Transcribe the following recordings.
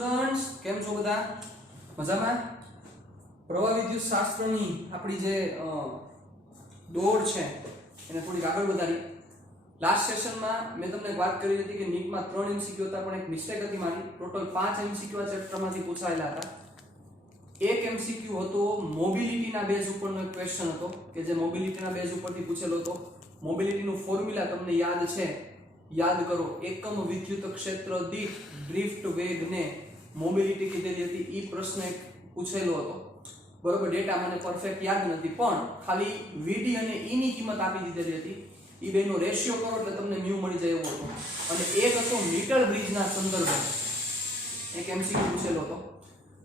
Students, કેમ છો બધા? મજામાં? પ્રવાહ વિદ્યુત શાસ્ત્રની આપણી જે દોડ છે એને થોડી આગળ વધારી. લાસ્ટ સેશનમાં મેં તમને વાત કરી હતી કે નીટમાં 3 MCQ હતા, પણ એક મિસ્ટેક હતી મારી. ટોટલ 5 MCQ આ ચેપ્ટરમાંથી પૂછાયેલા હતા. એક MCQ હતો મોબિલિટીના બેઝ ઉપરનો એક ક્વેશ્ચન હતો કે જે મોબિલિટીના બેઝ ઉપરથી પૂછેલો હતો. મોબિલિટીનું ફોર્મ્યુલા તમને યાદ છે? યાદ કરો, એકમ વિદ્યુત ક્ષેત્ર દીઠ ડ્રિફ્ટ વેગને મોબિલિટી કીધેલી હતી. ઈ પ્રશ્ન એક પૂછેલો હતો. બરોબર, ડેટા મને પરફેક્ટ યાદ નથી, પણ ખાલી VD અને E ની કિંમત આપી દીધેલી હતી. ઈ બેનો રેશિયો કરો એટલે તમને મ્યુ મળી જાય એવો હતો. અને એક હતો મીટર બ્રિજના સંદર્ભમાં એક MCQ પૂછેલો હતો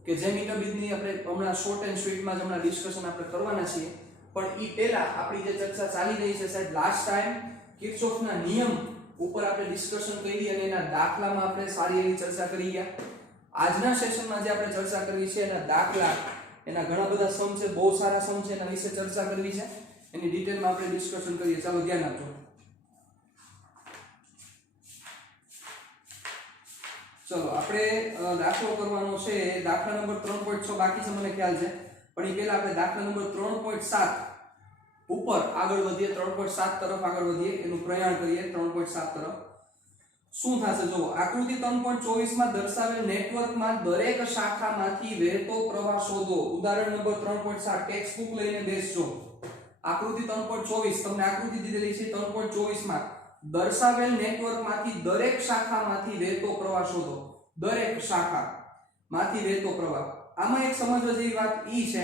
કે જે મીટર બ્રિજની આપણે હમણાં શોર્ટ એન્ડ સ્વીટમાં જ હમણાં ડિસ્કશન આપણે કરવાના છીએ. પણ ઈ પહેલા આપણી જે ચર્ચા ચાલી રહી છે સાહેબ, લાસ્ટ ટાઈમ કિર્ચોફના નિયમ ઉપર આપણે ડિસ્કશન કરી અને એના દાખલામાં આપણે સારી એવી ચર્ચા કરી ગયા. આજના સેશનમાં જે આપણે ચર્ચા કરવી છે એના દાખલા, એના ઘણા બધા સમ છે, બહુ સારા સમ છે, એના વિશે ચર્ચા કરવી છે. એની ડિટેલમાં આપણે ડિસ્કશન કરીએ. ચાલો ધ્યાન આપજો. ચલો આપણે દાખલો કરવાનો છે. દાખલા નંબર 3.6 બાકી છે મને ખ્યાલ છે, પણ એ પહેલા આપણે દાખલા નંબર 3.7 ઉપર આગળ વધીએ. 3.7 તરફ આગળ વધીએ, એનું પ્રયાણ કરીએ 3.7 તરફ. શું થશે જો આકૃતિ 3.24 માં દર્શાવેલ નેટવર્કમાં દરેક શાખામાંથી વહેતો પ્રવાહ શોધો. ઉદાહરણ નંબર 3.7 ટેક્સ્ટ બુક લઈને બેસજો. આકૃતિ 3.24 તમને આકૃતિ દીધેલી છે. 3.24 માં દર્શાવેલ નેટવર્કમાંથી દરેક શાખામાંથી વહેતો પ્રવાહ શોધો. દરેક શાખામાંથી વહેતો પ્રવાહ. આમાં એક સમજવા જેવી વાત ઈ છે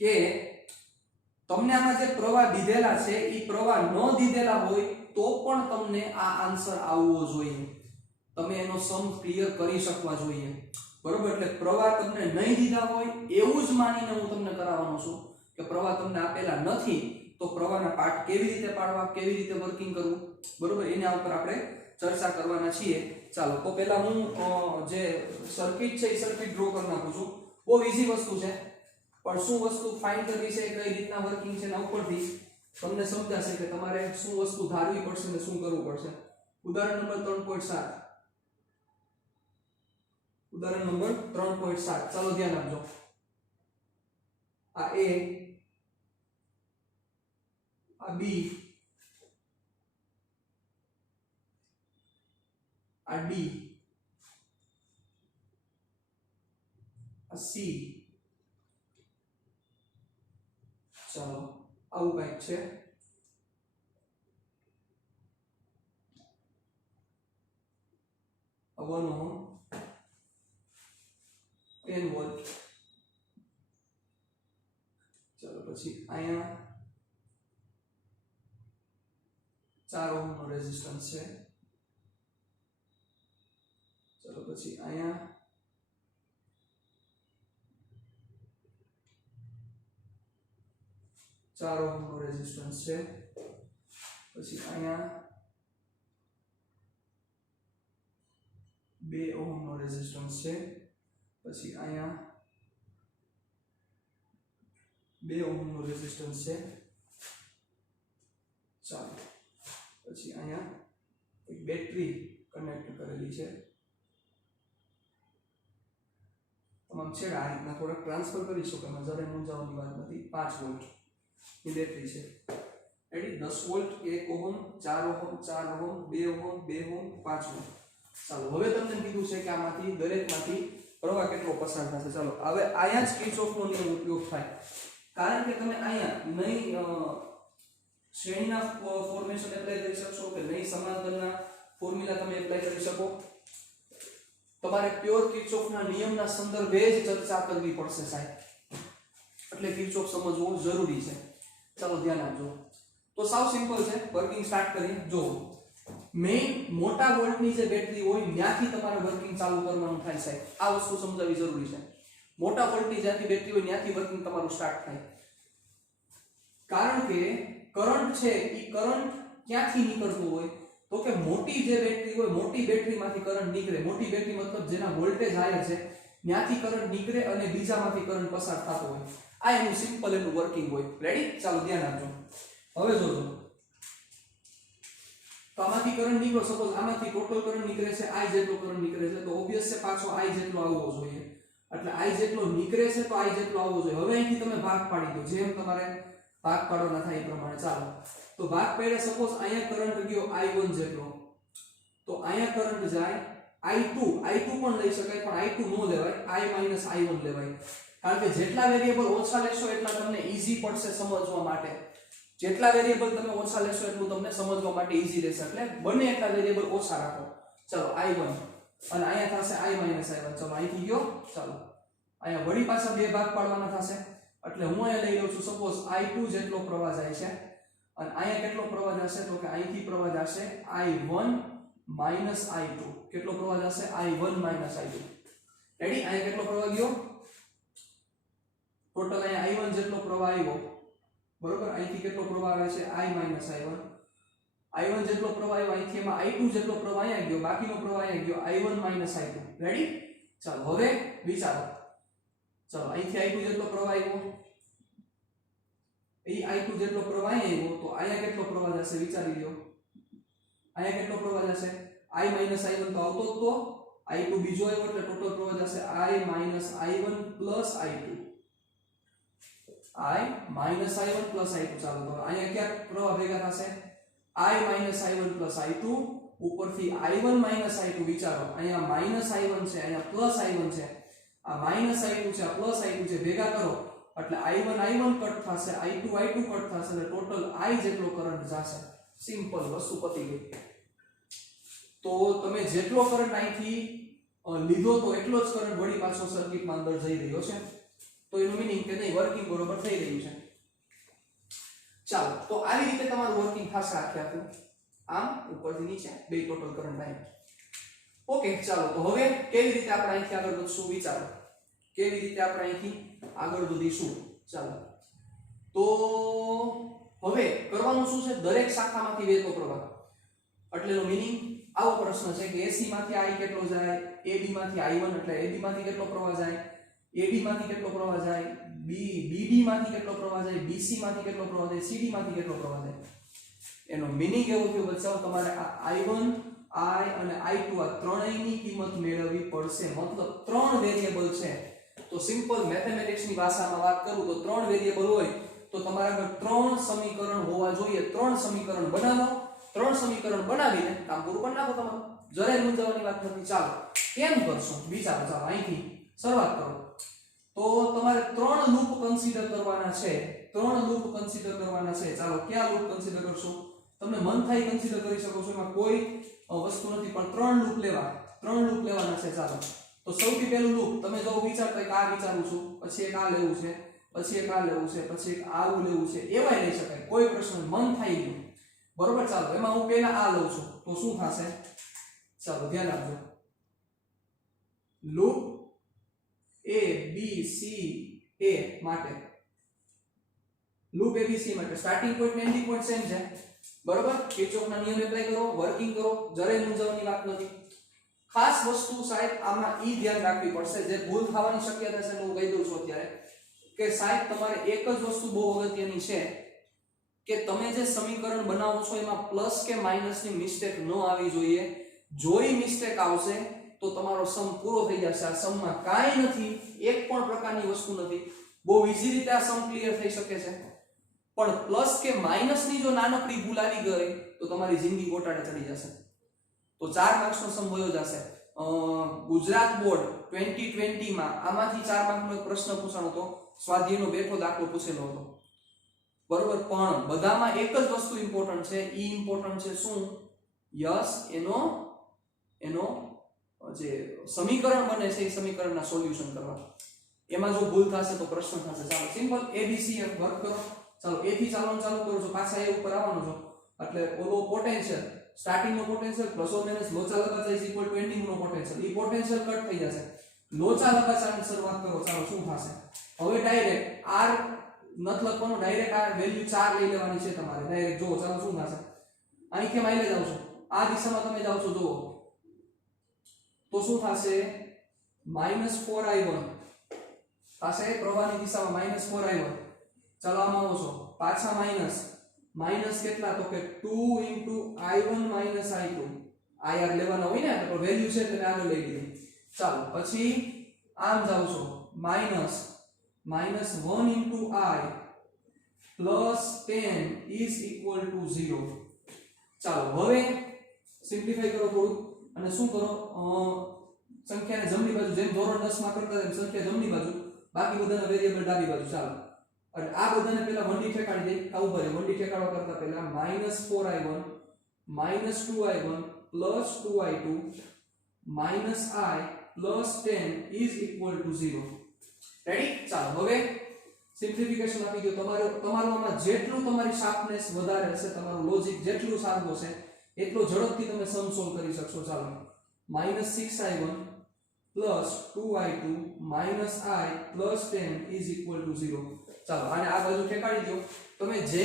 કે તમને આમાં જે પ્રવાહ દીધેલા છે ઈ પ્રવાહ ન દીધેલા હોય તો પણ તમને આ આન્સર આવવો જોઈએ. તમે એનો સમ ક્લિયર કરી શકવા જોઈએ. બરોબર, એટલે પ્રવાહ તમને નહીં દીધા હોય એવું જ માનીને હું તમને કરાવવાનો છું કે પ્રવાહ તમને આપેલા નથી તો પ્રવાહના પાઠ કેવી રીતે પાડવા, કેવી રીતે વર્કિંગ કરવું, બરોબર, એના ઉપર આપણે ચર્ચા કરવાના છીએ. ચાલો તો પહેલા હું જે સર્કિટ છે એ સર્કિટ ડ્રો કરી નાખું છું. બહુ ઈઝી વસ્તુ છે, પણ શું વસ્તુ ફાઇન્ડ કરવી છે, કઈ રીતના વર્કિંગ છે એના ઉપરથી તમને સમજાશે કે તમારે શું વસ્તુ ધારવી પડશે અને શું કરવું પડશે. ઉદાહરણ નંબર 3.7. ઉદાહરણ નંબર 3.7. ચાલો ધ્યાન આપજો. આ A, આ B, આ D, આ C. ચાલો આવું કંઈક છે. આ 1 ઓહમ 10 વોલ્ટ. ચાલો પછી અહીંયા 4 ઓહમ નો રેઝિસ્ટન્સ છે. ચાલો પછી અહીંયા 4 ઓહમ નો રેઝિસ્ટન્સ છે. પછી અહીંયા 2 ઓહમ નો રેઝિસ્ટન્સ છે. પછી અહીંયા 2 ઓહમ નો રેઝિસ્ટન્સ છે. ચાલો પછી અહીંયા એક બેટરી કનેક્ટ કરેલી છે. તમામ છેડા આ રીતના થોડાક ટ્રાન્સફર કરી શકો. એમાં જરાય મૂંઝાવાની વાત નથી. 5 વોલ્ટ ની બેટરી છે. Ready? 10 volt, 1 ohm, 4 ohm, 4 ohm, 2 ohm, 2 ohm, 5 ohm. ચાલો હવે તમને કીધું છે કે આમાંથી દરેકમાંથી પ્રવાહ કેટલો પસાર થશે. ચાલો હવે અહીંયા જ કિર્ચોફનો નિયમ ઉપયોગ થાય, કારણ કે તમે અહીંયા નહીં શ્રેણીના ફોર્મેશન એપ્લાય કરી શકશો કે નહીં સમાંતરના ફોર્મ્યુલા તમે એપ્લાય કરી શકો. તમારે પ્યોર કિર્ચોફના નિયમના સંદર્ભે જ ચર્ચા કરવી પડશે સાહેબ. એટલે કિર્ચોફ સમજવો જરૂરી છે. ચાલો ધ્યાન આપજો. તો સાવ સિમ્પલ છે, વર્કિંગ સ્ટાર્ટ કરીએ. જો મેઇન મોટા વોલ્ટની જે બેટરી હોય ત્યાંથી તમારે વર્કિંગ ચાલુ કરવાનું થાય સાહેબ. આ વસ્તુ સમજાવવી જરૂરી છે. મોટા વોલ્ટની જ્યાંથી બેટરી હોય ત્યાંથી વર્કિંગ તમારું સ્ટાર્ટ થાય. કારણ કે કરંટ છે એ કરંટ ક્યાંથી નીકળતો હોય તો કે મોટી જે બેટરી હોય, મોટી બેટરીમાંથી કરંટ નીકળે. મોટી બેટરી મતલબ જેના વોલ્ટેજ હાયર છે ત્યાંથી કરંટ નીકળે અને બીજામાંથી કરંટ પસાર થતો હોય. આ એનું સિમ્પલ એનું વર્કિંગ હોય. રેડી? ચાલો ધ્યાન આપજો. હવે જોજો, તો આમાંથી કરંટ નીકળો, સપોઝ આમાંથી ટોટલ કરંટ નીકળે છે I જેટલો કરંટ નીકળે છે, તો ઓબ્વિયસ છે પાછો I જેટલો આવવો જોઈએ, એટલે I જેટલો નીકળે છે તો I જેટલો આવવો જોઈએ. હવે અહીંથી તમે ભાગ પાડી દો, જેમ તમારે ભાગ પાડવાના થાય એ પ્રમાણે. ચાલો તો ભાગ પાડ્યા, સપોઝ અહીંયા કરંટ ગયો I1 જેટલો, તો અહીંયા કરંટ જાય I2 પણ લઈ શકાય, પણ I2 નો લેવાય, I-I1 લેવાય, કારણ કે જેટલા વેરિયેબલ ઓછા લેશો એટલા તમને ઈઝી પડશે સમજવા માટે. જેટલા વેરિયેબલ તમે ઓછા લેશો એટલું તમને સમજવા માટે ઈઝી રહેશે, એટલે બને એટલા વેરિયેબલ ઓછા રાખો. ચલો I1 અને અહીંયા થશે I-I1. ચલો અહીંથી ગયો, ચાલો અહીંયા વળી પાછા બે ભાગ પાડવાના થશે, એટલે હું અહીંયા લઈ લઉં છું, સપોઝ I2 જેટલો પ્રવાહ જાય છે અને અહીંયા કેટલો પ્રવાહ જશે, તો કે અહીંથી પ્રવાહ જશે I1 I2. કેટલો પ્રવાહ જશે? I1 I2. રેડી? અહીંયા કેટલો પ્રવાહ ગયો? ટોટલ અહીંયા I1 જેટલો પ્રવાહ આવ્યો, બરોબર. અહીંથી કેટલો પ્રવાહ આવે છે? I-I1 જેટલો પ્રવાહ આવ્યો, અહીંથી એમાં I2 જેટલો પ્રવાહ અહીંયા ગયો, બાકીનો પ્રવાહ અહીંયા ગયો I1 I2. રેડી? ચાલો હવે વિચારો. ચાલો અહીંથી I2 જેટલો પ્રવાહ આવ્યો, એ I2 જેટલો પ્રવાહ આવ્યો, તો અહીંયા કેટલો પ્રવાહ જશે વિચારી લ્યો. અહીંયા કેટલો પ્રવાહ જશે? I-I1 તો આવતો જ તો, I2 બીજો આવ્યો એટલે ટોટલ પ્રવાહ જશે I-I1 plus I2. I-I1 plus I2. ચાલો તો અહીંયા ક્યાં પ્રવાહ ભેગા થશે? I-I1 plus I2 ઉપરથી I1 I2. વિચારો, અહીંયા માઈનસ I1 છે, અહીંયા પ્લસ I1 છે, આ માઈનસ I2 છે, આ પ્લસ I2 છે, ભેગા કરો એટલે I1 કટ થશે, I2 કટ થશે, એટલે ટોટલ I જેટલો કરંટ જશે. સિમ્પલ વસ્તુ પતી ગઈ. તો તમે જેટલો કરંટ અહીંથી લીધો તો એટલો જ કરંટ વળી પાછો સર્કિટમાં અંદર જઈ રહ્યો છે, તો એનું મીનિંગ કે નહીં, વર્કિંગ બરોબર થઈ રહ્યું છે. ચાલો તો આવી રીતે તમારું વર્કિંગ થશે આખે આખું, આમ ઉપરથી નીચે બે ટોટલ કરંટ લાઈન. ઓકે, ચાલો તો હવે કેવી રીતે આપણે અહીંથી આગળ વધશું વિચારો, કેવી રીતે આપણે અહીંથી આગળ વધીશું. ચાલો તો હવે કરવાનું શું છે? દરેક શાખામાંથી વહેતો પ્રવાહ, એટલે એનો મીનિંગ આવો પ્રશ્ન છે કે AC માંથી I કેટલો જાય, AB માંથી I1, એટલે AB માંથી કેટલો પ્રવાહ જાય, AD માંથી કેટલો પ્રવાહ જાય, BD માંથી કેટલો પ્રવાહ જાય, BC માંથી કેટલો પ્રવાહ જાય, CD માંથી કેટલો પ્રવાહ જાય. એનો મીનિંગ એવો થયો બચ્ચાઓ, તમારે આ I1 I અને I2 આ ત્રણેયની કિંમત મેળવવી પડશે. મતલબ ત્રણ વેરિયેબલ છે, તો સિમ્પલ મેથેમેટિક્સની ભાષામાં વાત કરું તો ત્રણ વેરિયેબલ હોય તો તમારા આગળ ત્રણ સમીકરણ હોવા જોઈએ. ત્રણ સમીકરણ બનાવો, ત્રણ સમીકરણ બનાવીને કામ પૂરું કરી નાખો તમારું, જરાય મૂંઝવવાની વાત નથી. ચાલો કેમ કરશો વિચારો. ચાલો અહીંથી શરૂઆત કરો. તો તમારે ત્રણ લૂપ કન્સિડર કરવાના છે, ત્રણ લૂપ કન્સિડર કરવાના છે. ચાલો કયા લૂપ કન્સિડર કરશો? તમને મન થાય કન્સિડર કરી શકો છો, એમાં કોઈ વસ્તુ નથી, પણ ત્રણ લૂપ લેવાના છે. ચાલો તો સૌથી પહેલું લૂપ તમે જો વિચારતા કે આ વિચારું છું, પછી એક આ લેવું છે, પછી એક આ લેવું છે, પછી એક આવું લેવું છે, એવાય લઈ શકાય, કોઈ પ્રશ્ન મન થાય ગયું, બરોબર. ચાલો એમાં હું પહેલા આ લઉં છું તો શું થશે? ચાલો ધ્યાન આપજો. Loop A B C A માટે, લૂપ A B C માટે સ્ટાર્ટિંગ પોઈન્ટ ને એન્ડિંગ પોઈન્ટ સેમ છે, બરોબર. કિર્ચોફના નિયમ એપ્લાય કરો, વર્કિંગ કરો, જરાય મૂંઝવવાની વાત નથી. ખાસ વસ્તુ સાહેબ આમાં ઈ ધ્યાન રાખવી પડશે, જે ભૂલ થવાની શક્યતા છે હું કહી દઉં છું અત્યારે, કે સાહેબ તમારે એક જ વસ્તુ બહુ અગત્યની છે કે તમે જે સમીકરણ બનાવો છો એમાં પ્લસ કે માઈનસ ની મિસ્ટેક ન આવી જોઈએ. જો ઈ મિસ્ટેક આવશે તો તમારો સમ પૂરો થઈ જશે. આ સમમાં કાંઈ નથી, એક પણ પ્રકારની વસ્તુ નથી, બહુ ઈઝી રીતે આ સમ ક્લિયર થઈ શકે છે. પણ પ્લસ કે માઈનસ ની જો નાનકડી ભૂલ આવી ગઈ તો તમારી જિંદગી ગોટાળે ચડી જશે. તો 4 માર્ક્સનો સમ વયો જશે. ગુજરાત બોર્ડ 2020 માં આમાંથી 4 માર્કનો એક પ્રશ્ન પૂછાણો હતો, સ્વાધ્યાયનો બેઠો દાખલો પૂછેલો હતો, બરોબર. પણ બધામાં એક જ વસ્તુ ઇમ્પોર્ટન્ટ છે, ઈ ઇમ્પોર્ટન્ટ છે શું? યસ, એનો જે સમીકરણ બને છે એ સમીકરણના સોલ્યુશન કરવા. એમાં જો ભૂલ થશે તો પ્રશ્ન થશે. ચાલો સિમ્પલ ABC વર્ક કરો. ચાલો A થી ચાલવાનું ચાલુ કરો છો, પાછા A ઉપર આવવાનો છો, એટલે ઓલો પોટેન્શિયલ, સ્ટાર્ટિંગ નો પોટેન્શિયલ પ્લસ ઓર માઈનસ લોચા લંબાચાઈ ઇઝ ઇક્વલ ટુ એન્ડિંગ નો પોટેન્શિયલ, ઈ પોટેન્શિયલ કટ થઈ જશે. લોચા લંબાચાઈની શરૂઆત કરો. ચાલો શું થશે? હવે ડાયરેક્ટ R નથી લખવાનું, ડાયરેક્ટ આ વેલ્યુ 4 લઈ લેવાની છે તમારે. ડાયરેક્ટ જો ચાલો શું થશે? અહીંથી માઈ લઈ જાવ છો, આ દિશામાં તમે જાવ છો, જુઓ તો શું થશે? -4i1 થશે, પ્રવાહની દિશામાં -4i1. ચાલો આમાં આવો છો, પાછા માઈનસ માઈનસ કેટલા તો કે 2 i1 i2 ir લેવાના હોય ને તો વેલ્યુ છે એટલે આગળ લઈ લીધી ચાલો પછી આમ જાવ છો minus -1 i plus 10 is equal two 0 ચાલો હવે સિમ્પ્લિફાઈ કરો થોડું અને શું કરો સંખ્યાને જમણી બાજુ જેમ ધોરણ 10 માં કરતા તેમ સંખ્યા જમણી બાજુ બાકી બધાના વેરીએબલ ડાબી બાજુ ચાલો અને આ બધાને પહેલા 1d ઠેકાડી દે આવું ભરે 1d ઠેકાડવા કરતા પહેલા -4i1 -2i1 +2i2 -i plus 10 is equal to 0 ready ચાલો હવે સિમ્પ્લિફિકેશન આપી દો તમારું આમાં જેટલું તમારી શાર્પનેસ વધારે હશે તમારું લોજિક જેટલું સારું હશે એટલો ઝડપથી તમે સમ સોલ્વ કરી શકશો ચાલો -6i1 +2i2 -i plus 10 is equal to 0 ચાલો આને આ બાજુ ઠેકાડી દો તમે જે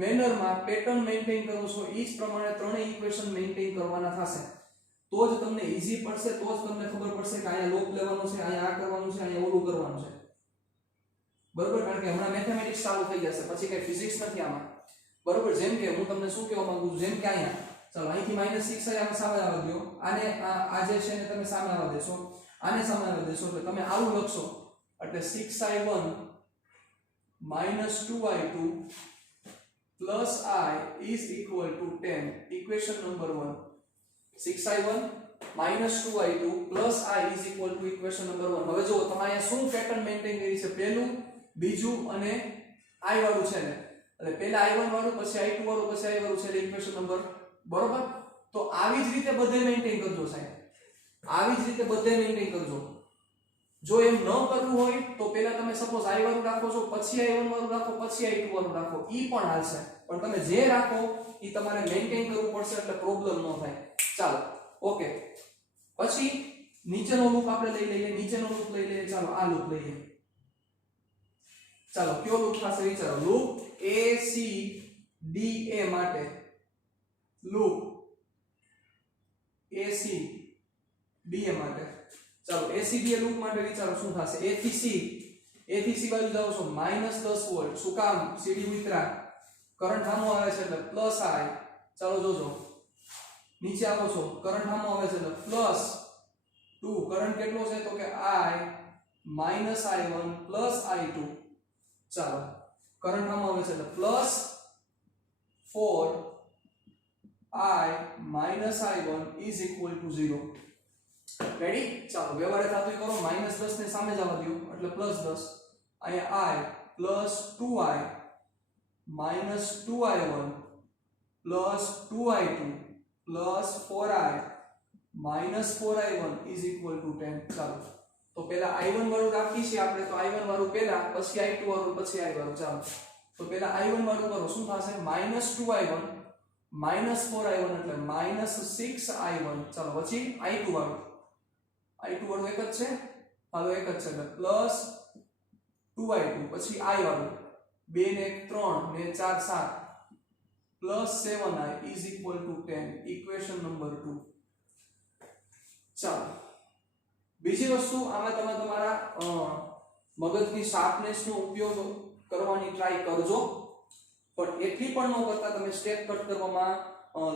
મેનરમાં પેટર્ન મેન્ટેન કરો છો એ જ પ્રમાણે ત્રણેય ઇક્વેશન મેન્ટેન કરવાના થશે તો જ તમને ઈઝી પડશે તો જ તમને ખબર પડશે કે અહીંયા લોપ લેવાનો છે અહીંયા આ કરવાનું છે અહીંયા ઓલું કરવાનું છે બરોબર કારણ કે હમણાં મેથેમેટિક્સ ચાલુ થઈ જશે પછી કઈ ફિઝિક્સ નથી આમાં બરોબર જેમ કે હું તમને શું કહેવા માંગુ છું જેમ કે અહીંયા ચાલો અહીંથી -6 આને સામે આવવા દો આને આ જે છે ને તમે સામે આવવા દેશો આને સામે આવવા દેશો એટલે તમે આવું લખશો એટલે 6i1 -2i2 plus I is equal to 10 equation number 1 6i1 -2i2 plus I is equal to equation number 1 હવે જો તમે અહીંયા શું પેટર્ન મેન્ટેન કરી છે પહેલું બીજું અને I વાળું છે ને એટલે પહેલા I1 વાળું પછી I2 વાળું પછી I વાળું છે એટલે ઇક્વેશન નંબર બરોબર તો આવી જ રીતે બધે મેન્ટેન કરજો સાહેબ આવી જ રીતે બધે મેન્ટેન કરજો જો એમ ન કરવું હોય તો પહેલા તમે સપોઝ I વાળું રાખો છો પછી I1 વાળું રાખો પછી I2 વાળું રાખો ઈ પણ હાલશે પણ તમે જે રાખો ઈ તમારે મેન્ટેન કરવું પડશે એટલે પ્રોબ્લેમ ન થાય ચાલો ઓકે પછી નીચેનો લૂપ આપણે લઈ લઈએ નીચેનો લૂપ લઈ લઈએ ચાલો આ લૂપ લઈએ ચાલો કયો લૂપ થશે વિચારો લૂપ ACDA માટે લૂપ ACDA માટે ચાલો ACDA લૂપ માટે વિચારો શું થશે A થી C બાજુ જાવ છો -10 વોલ્ટ શું કામ CD ઉતરા કરંટ સામો આવે છે એટલે પ્લસ I ચાલો જોજો નીચે આવો છો કરંટ સામો આવે છે એટલે +2 કરંટ કેટલો છે તો કે I -I1 +I2 ચાલો કરંટ સામો આવે છે એટલે +4I -I1 is equal to 0 ready ચાલો વ્યવહારે થાતું કરો -10 ને સામે જવા દો એટલે +10 અહીંયા I +2I -2I1 +2I2 +4I -4I1 is equal to 10 ચાલો તો પહેલા I1 વાળું રાખી છે આપણે તો I1 વાળું પહેલા પછી I2 વાળું પછી I વાળું ચાલો તો પહેલા I1 વાળું કરો શું થશે -2I1 -4I1 એટલે -6I1 ચાલો પછી I2 વાળું એક જ છે હાલો એક જ છે એટલે +2I2 પછી I વાળું 2 ને 1 3 ને 4 7 +7I is equal to 10 equation number 2 ચાલો બીજી વસ્તુ આમાં તમે તમારા મગજની શાર્પનેસ નો ઉપયોગ કરવાની ટ્રાય કરજો પણ એટલી પણ ન કરતા તમે સ્ટેપ કટ કરવામાં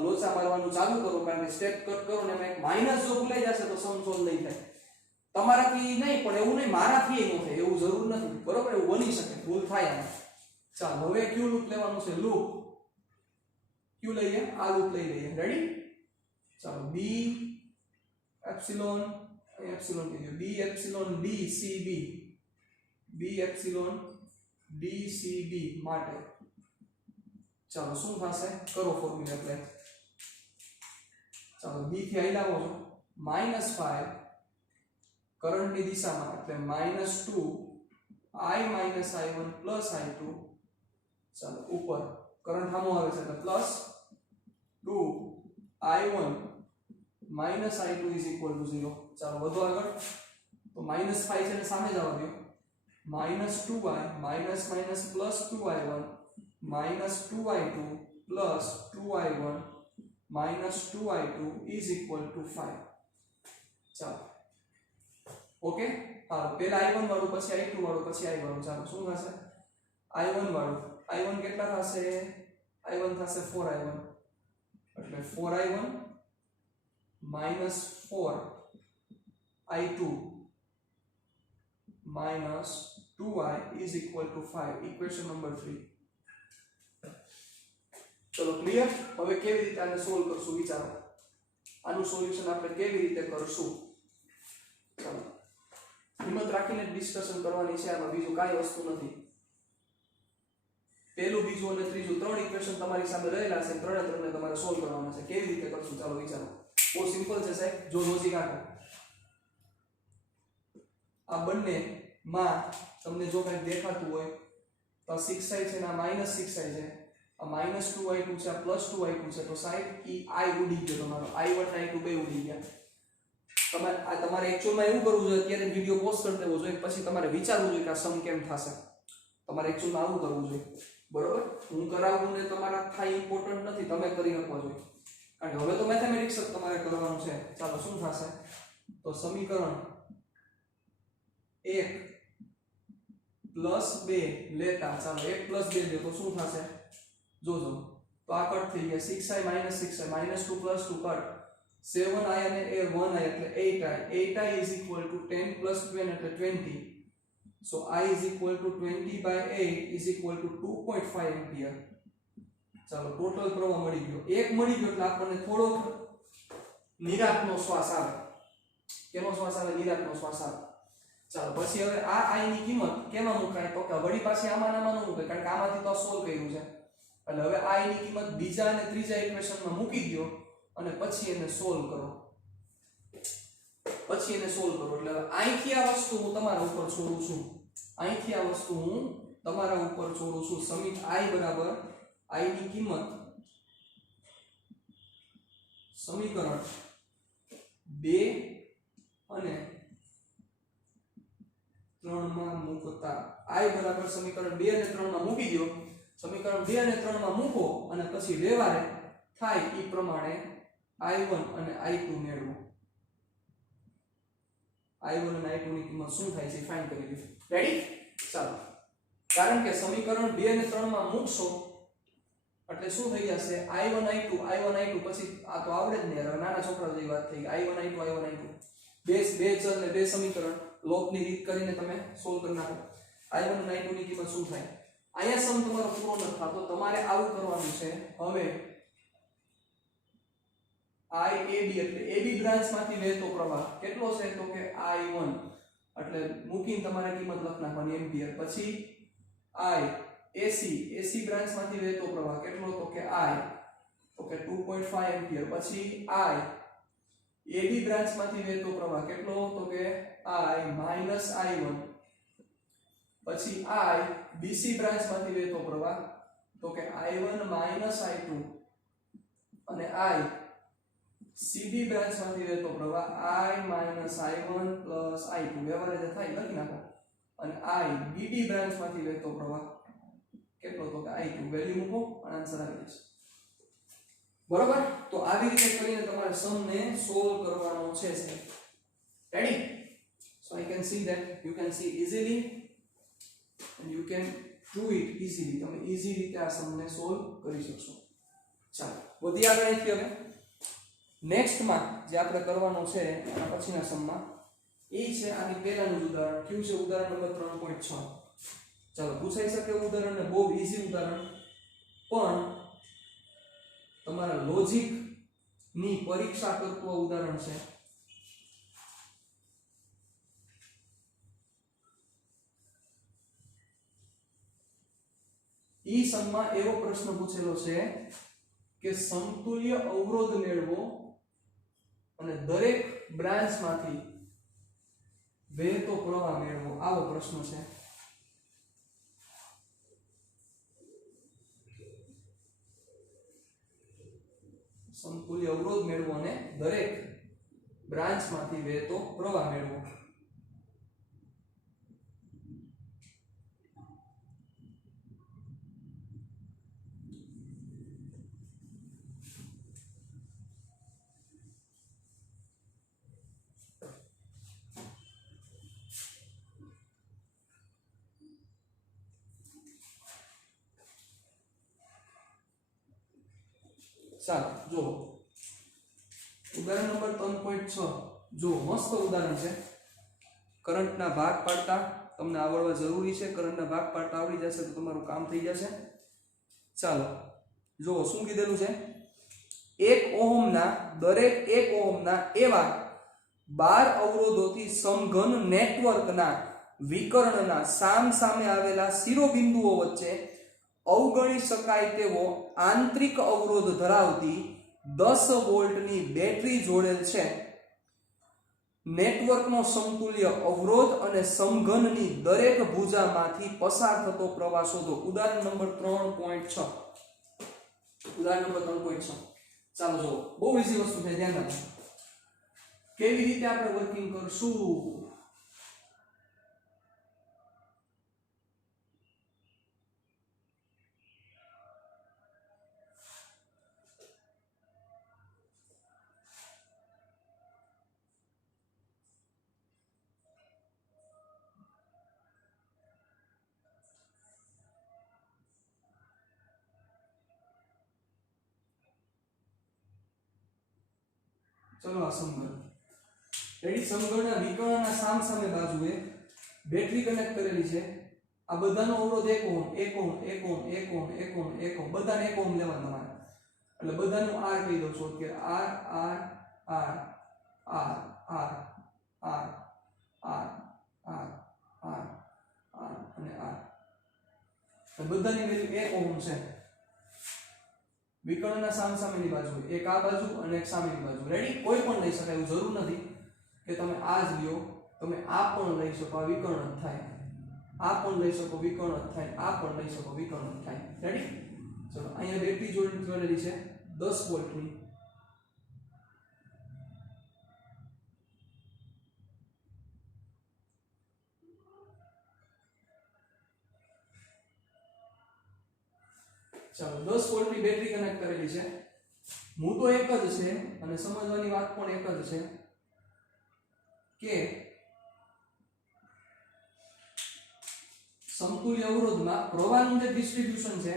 લોચા મારવાનું ચાલુ કરો કારણ કે સ્ટેપ કટ કરો ને એમાં એક માઈનસ જો ભૂલાઈ જશે તો સમ સોલ્વ નહીં થાય તમારાથી નહીં પણ એવું નહીં મારાથી ન થાય એવું જરૂર નથી બરોબર એવું બની શકે ભૂલ થાય આમાં ચાલો હવે ક્યુ લૂપ લેવાનું છે લૂપ ક્યુ લઈએ આ લૂપ લઈ લઈએ રેડી ચાલો b એપ્સિલોન કીધું b એપ્સિલોન dcb માટે ચાલો શું થશે કરો ફોર્મ્યુલા એપ્લાય ચાલો b થી I લાવો છો -5 કરંટની દિશામાં એટલે -2 I -I1 +I2 ચાલો ઉપર કરંટ સામો આવે છે એટલે +2 I1 -I2 is equal to 0 ચાલો વધુ આગળ તો -5 છે ને સામે જવા દો -2I +2I1 -2I2 +2I1 -2I2 is equal to 5 ચાલો ઓકે હાલો પહેલા I1 વાળું પછી I2 વાળું પછી I વાળું ચાલો શું થશે I1 વાળું I1 કેટલા થશે i1 થશે 4i1 એટલે 4i1 minus 4i2 minus 2i is equal to 5 equation number 3 ચલો ક્લિયર હવે કેવી રીતે આને સોલ્વ કરશું વિચારો આનું સોલ્યુશન આપણે કેવી રીતે કરશું ચલો હિંમત રાખીને ડિસ્કશન કરવાની છે આમાં બીજું કાઈ વસ્તુ નથી પહેલું બીજું અને ત્રીજું ત્રણ ઇક્વેશન તમારી સામે રહેલા છે ત્રણે ત્રણને તમારે સોલ્વ કરવાના છે કેવી રીતે કરશું ચાલો વિચારો બહુ સિમ્પલ છે સાહેબ જો લોજિક આખો આ બંને માં તમને જો કંઈક દેખાતું હોય તો 6i છે ને આ -6i છે આ -2i2 છે આ +2i2 છે તો સાહેબ ઈ i ઉડી ગયો તમારો i1 i2 બે ઉડી ગયા તમારે એક્ચ્યુઅલમાં એવું કરવું જોઈએ અત્યારે વિડિયો પોસ્ટ કરી દેવો જોઈએ પછી તમારે વિચારવું જોઈએ કે આ સમ કેમ થશે તમારે એક્ચ્યુઅલમાં આવું કરવું જોઈએ બરોબર હું કરાવું ને તમારા થાય ઇમ્પોર્ટન્ટ નથી તમે કરી નાખવા જોઈએ કારણ કે હવે તો મેથેમેટિક્સ જ તમારે કરવાનું છે ચાલો શું થશે તો સમીકરણ 1 + 2 લેતા ચાલો 1 + 2 લે તો શું થશે જોજો તો આ કટ થઈ ગયા 6i - 6i -2 + 2 કટ 7i અને 1i એટલે 8i is equal to 10 + 12 એટલે 20 so I is equal to 20/8 is equal to 2.5 ampere ચાલો ટોટલ પ્રવાહ મળી ગયો એક મળી ગયો એટલે આપણને થોડો નિરાતનો શ્વાસ આવે કેનો શ્વાસ આવે નિરાતનો શ્વાસ આવે ચાલો પછી હવે આ I ની કિંમત કેમાં મુકાય તો કે વળી પાછી આમાં ન મુકાય કારણ કે આમાંથી તો સોલ્વ કર્યું છે એટલે હવે I ની કિંમત બીજા અને ત્રીજા ઇક્વેશનમાં મૂકી દો અને પછી એને સોલ્વ કરો એટલે અહીંથી આ વસ્તુ હું તમારા ઉપર છોડું છું સમીકરણ I બરાબર I ની કિંમત સમીકરણ 2 અને 3 માં મૂકતા I બરાબર સમીકરણ 2 અને 3 માં મૂકી દો સમીકરણ 2 અને 3 માં મૂકો અને પછી વ્યવહારે થાય એ પ્રમાણે I1 અને I2 મેળવો I1 અને I2 ની કિંમત શું થાય છે ફાઇન્ડ કરી લો રેડી ચાલો કારણ કે સમીકરણ 2 અને 3 માં મૂકશો એટલે શું થઈ જશે I1 I2 પછી આ તો આવડે જ ને યાર નાના છોકરા જેવી વાત થઈ I1 I2 બે ચલ ને બે સમીકરણ લોપની રીત કરીને તમે સોલ્વ કરી નાખો I1 અને I2 ની કિંમત શું થાય અહીંયા સમ તમારો પૂરો ન થતો તમારે આવું કરવાનું છે હવે IAB એટલે AB બ્રાન્ચ માંથી વહેતો પ્રવાહ કેટલો છે તો કે I1 એટલે મૂકીને તમારે કિંમત લખ નાખવાની એમ્પિયર પછી AC બ્રાન્ચ માંથી વહેતો પ્રવાહ કેટલો તો કે 2.5 એમ્પિયર પછી AB બ્રાન્ચ માંથી વહેતો પ્રવાહ કેટલો તો કે I-I1 પછી BC બ્રાન્ચ માંથી વહેતો પ્રવાહ તો કે I1 I2 અને CD બ્રાન્ચ માંથી વહેતો પ્રવાહ I-I1 I2 વ્યવહારે જે થાય લખી નાખો અને BD બ્રાન્ચ માંથી વહેતો પ્રવાહ કેટલો તો કે I2 વેલ્યુ મૂકો અને આન્સર આવી જશે બરોબર તો આવી રીતે કરીને તમારે સમ ને સોલ્વ કરવાનો છે ready so I can see that you can see easily and you can do it easily તમે ઈઝી રીતે આ સમ ને સોલ્વ કરી શકશો ચાલો વધી આગળ અહીંથી હવે નેક્સ્ટ માં જે આપણે કરવાનું છે એના પછીના સમમાં એ છે આની પહેલાનું ઉદાહરણ કયું છે ઉદાહરણ નંબર 3.6 ચાલો પૂછાઈ શકે ઉદાહરણ ને બહુ ઈઝી ઉદાહરણ પણ તમારા લોજિક ની પરીક્ષા કરતું ઉદાહરણ છે ઈ સમમાં એવો પ્રશ્ન પૂછેલો છે કે સમતુલ્ય અવરોધ મેળવો અને દરેક બ્રાન્ચ માંથી વહેતો પ્રવાહ મેળવો આવો પ્રશ્ન છે સમતુલ્ય અવરોધ મેળવો અને દરેક બ્રાન્ચ માંથી વહેતો પ્રવાહ મેળવો ચાલો જો ઉદાહરણ નંબર 3.6 જો મસ્ત ઉદાહરણ છે. કરંટના ભાગ પાડતા તમને આવડવા જરૂરી છે. કરંટના ભાગ પાડતા આવડી જશે તો તમારું કામ થઈ જશે. ચાલો જો શું કીધેલું છે, 1 ઓહમના દરેક 1 ઓહમના એવા 12 અવરોધોથી સમઘન નેટવર્કના વિકર્ણના સામસામે આવેલા શિરોબિંદુઓ વચ્ચે અવગણી શકાય તેવો આંતરિક અવરોધ ધરાવતી 10 વોલ્ટની બેટરી જોડેલ છે. નેટવર્કનો સમતુલ્ય અવરોધ અને સમઘનની દરેક ભુજામાંથી પસાર થતો પ્રવાહ શોધો. ઉદાહરણ નંબર 3.6. ઉદાહરણ નંબર 3.6. ચાલો જો બહુ ઈઝી વસ્તુ છે, ધ્યાન રાખો. કેવી રીતે આપણે વર્કિંગ કરશું? ચલો આ સમઘન રેડી. સમઘનના વિકર્ણના સામસામે બાજુએ બેટરી કનેક્ટ કરેલી છે. આ બધાનો અવરોધ 1 ohm 1 ohm 1 ohm 1 ohm 1 ohm 1 ohm બધાને 1 ઓહમ લેવાનું તમારે. એટલે બધાનું R કહી દો છો કે R R R R R R R R R R અને R. બધાની વેલ્યુ 1 ઓહમ છે. વિકર્ણના સામસામેની બાજુ, એક આ બાજુ અને એક સામેની બાજુ. રેડી. કોઈ પણ લઈ શકાય, એવું જરૂર નથી કે તમે આ જ લ્યો. તમે આ પણ લઈ શકો, આ વિકર્ણ જ થાય. આ પણ લઈ શકો, વિકર્ણ જ થાય. આ પણ લઈ શકો, વિકર્ણ જ થાય. રેડી. ચલો અહીંયા બેટરી જોડેલી છે 10 વોલ્ટની. ચાલો 10 વોલ્ટની બેટરી કનેક્ટ કરેલી છે. મુદ્દો એક જ છે અને સમજવાની વાત પણ એક જ છે કે સમતુલ્ય અવરોધમાં પ્રવાહનું જે ડિસ્ટ્રીબ્યુશન છે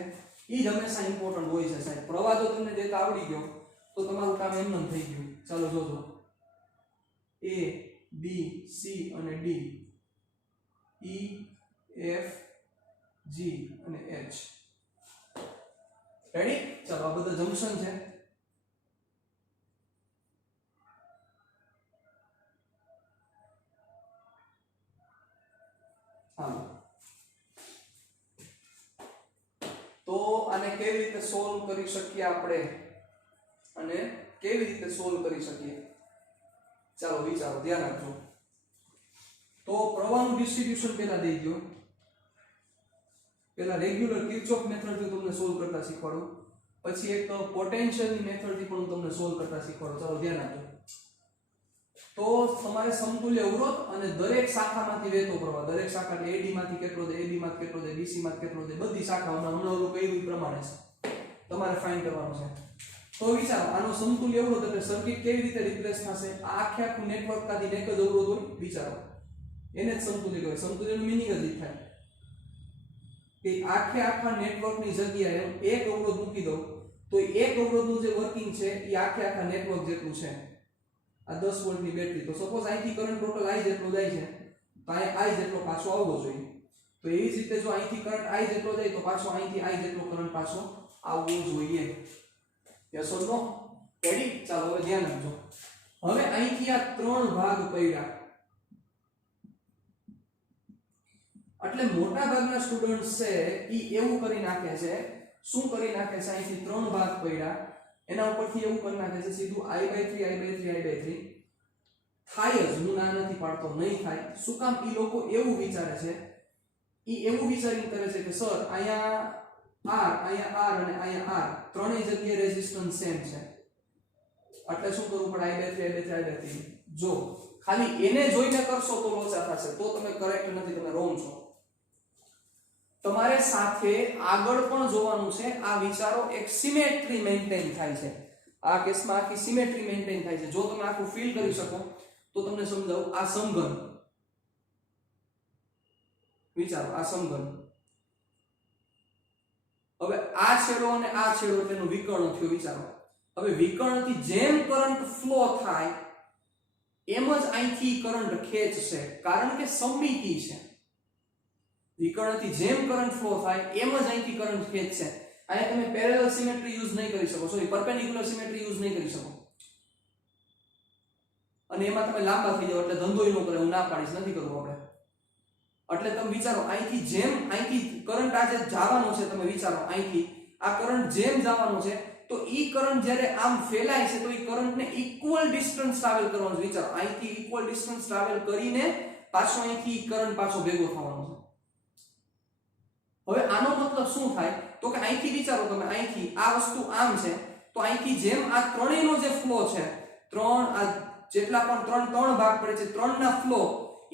એ જ હંમેશા ઇમ્પોર્ટન્ટ હોય છે સાહેબ. પ્રવાહ જો તમને દેતા આવડી ગયો તો તમારું કામ એમનેમ થઈ ગયું. ચાલો જોજો A B C અને D E F G અને H. રેડી. ચાલો આ બધા જંક્શન છે. હાલો તો આને કેવી રીતે સોલ્વ કરી શકીએ આપણે અને કેવી રીતે સોલ્વ કરી શકીએ? ચાલો વિચારો, ધ્યાન રાખજો. તો પ્રવાહનું ડિસ્ટ્રીબ્યુશન પહેલા દઈ દો. પહેલા રેગ્યુલર કિર્ચોફ મેથડથી તમને સોલ્વ કરતા શીખવાડું. પછી એક પોટેન્શિયલની મેથડથી પણ હું તમને સોલ્વ કરતા શીખવાડું. ચાલો ધ્યાન રાખજો. તો તમારે સમતુલ્ય અવરોધ અને દરેક શાખામાંથી વહેતો પ્રવાહ, દરેક શાખા એટલે AD માંથી કેટલો છે, AB માંથી કેટલો છે, BC માંથી કેટલો છે, બધી શાખાઓના હમણાં ઓલું કઈ પ્રમાણે છે તમારે ફાઇન્ડ કરવાનું છે. તો વિચારો આનો સમતુલ્ય અવરોધ એટલે સર્કિટ કેવી રીતે રિપ્લેસ થશે? આ આખે આખું નેટવર્ક કાથી એક જ અવરોધ હોય. વિચારો એને જ સમતુલ્ય કહેવાય. સમતુલ્યનું મિનિંગ જ થાય કે આખે આખા નેટવર્કની જગ્યાએ એક અવરોધ મૂકી દઉં તો એક અવરોધનું જે વર્કિંગ છે એ આખે આખા નેટવર્ક જેટલું છે. આ 10 વોલ્ટની બેટરી, તો સપોઝ અહીંથી કરંટ ટોટલ I જેટલો જાય છે તો અહીંયા I જેટલો પાછો આવવો જોઈએ. તો એવી જ રીતે જો અહીંથી કરંટ I જેટલો જાય તો પાછો અહીંથી I જેટલો કરંટ પાછો આવવો જોઈએ. Yes or no? રેડી. ચાલો હવે ધ્યાન રાખજો. હવે અહીંથી આ 3 ભાગ પડ્યા એટલે મોટા ભાગના સ્ટુડન્ટ્સ છે ઈ એવું કરી નાખે છે. શું કરી નાખે છે? અહીંથી 3 ભાગ પડ્યા એના ઉપરથી એવું કરી નાખે છે સીધું I/3 થાય જ. હું ના નથી પાડતો, નહીં થાય. શું કામ? ઈ લોકો એવું વિચારે છે, ઈ એવું વિચારીને કરે છે કે સર અહીંયા R અને અહીંયા R ત્રણેય જગ્યાએ રેઝિસ્ટન્સ સેમ છે એટલે શું કરવું પડે? I/3 જો ખાલી એને જોઈને કરશો તો લોચા થશે, તો તમે કરેક્ટ નથી, તમે રોંગ છો. તમારે સાથે આગળ પણ જોવાનું છે. આ વિચારો એક સિમેટ્રી મેન્ટેન થાય છે. આ કેસમાં આખી સિમેટ્રી મેન્ટેન થાય છે. જો તમે આખું ફીલ કરી શકો તો તમને સમજાવું. આ સમઘન, વિચારો આ સમઘન. હવે આ છેડો અને આ છેડો તેનું વિકર્ણ થયો. વિચારો હવે વિકર્ણથી જેમ કરંટ ફ્લો થાય એમ જ અહીંથી કરંટ ખેંચશે, કારણ કે સમમિતિ છે. વિકર્ણથી જેમ કરંટ ફ્લો થાય એમ જ અહીંથી કરંટ ખેંચશે. અહીંયા તમે પેરેલલ સિમેટ્રી યુઝ નહીં કરી શકો, સોરી પરપેન્ડિક્યુલર સિમેટ્રી યુઝ નહીં કરી શકો, અને એમાં તમે લાંબા થઈ જાવ એટલે ધંધો ન કરે, હું ના પાડીશ, નથી કરવું આપણે. એટલે તમે વિચારો અહીંથી કરંટ આજે જવાનો છે, તમે વિચારો અહીંથી આ કરંટ જેમ જવાનો છે તો ઈ કરંટ જ્યારે આમ ફેલાય છે તો ઈ કરંટને ઇક્વલ ડિસ્ટન્સ ટ્રાવેલ કરવાનું. વિચારો અહીંથી ઇક્વલ ડિસ્ટન્સ ટ્રાવેલ કરીને પાછો અહીંથી કરંટ પાછો ભેગો થવાનો છે. હવે આનો મતલબ શું થાય તો કે અહીંથી વિચારો તમે, અહીંથી આ વસ્તુ આમ છે તો અહીંથી જેમ આ ત્રણેયનો જે ફ્લો છે, ત્રણ આ જેટલા પણ ત્રણ ભાગ પડે છે, ત્રણના ફ્લો,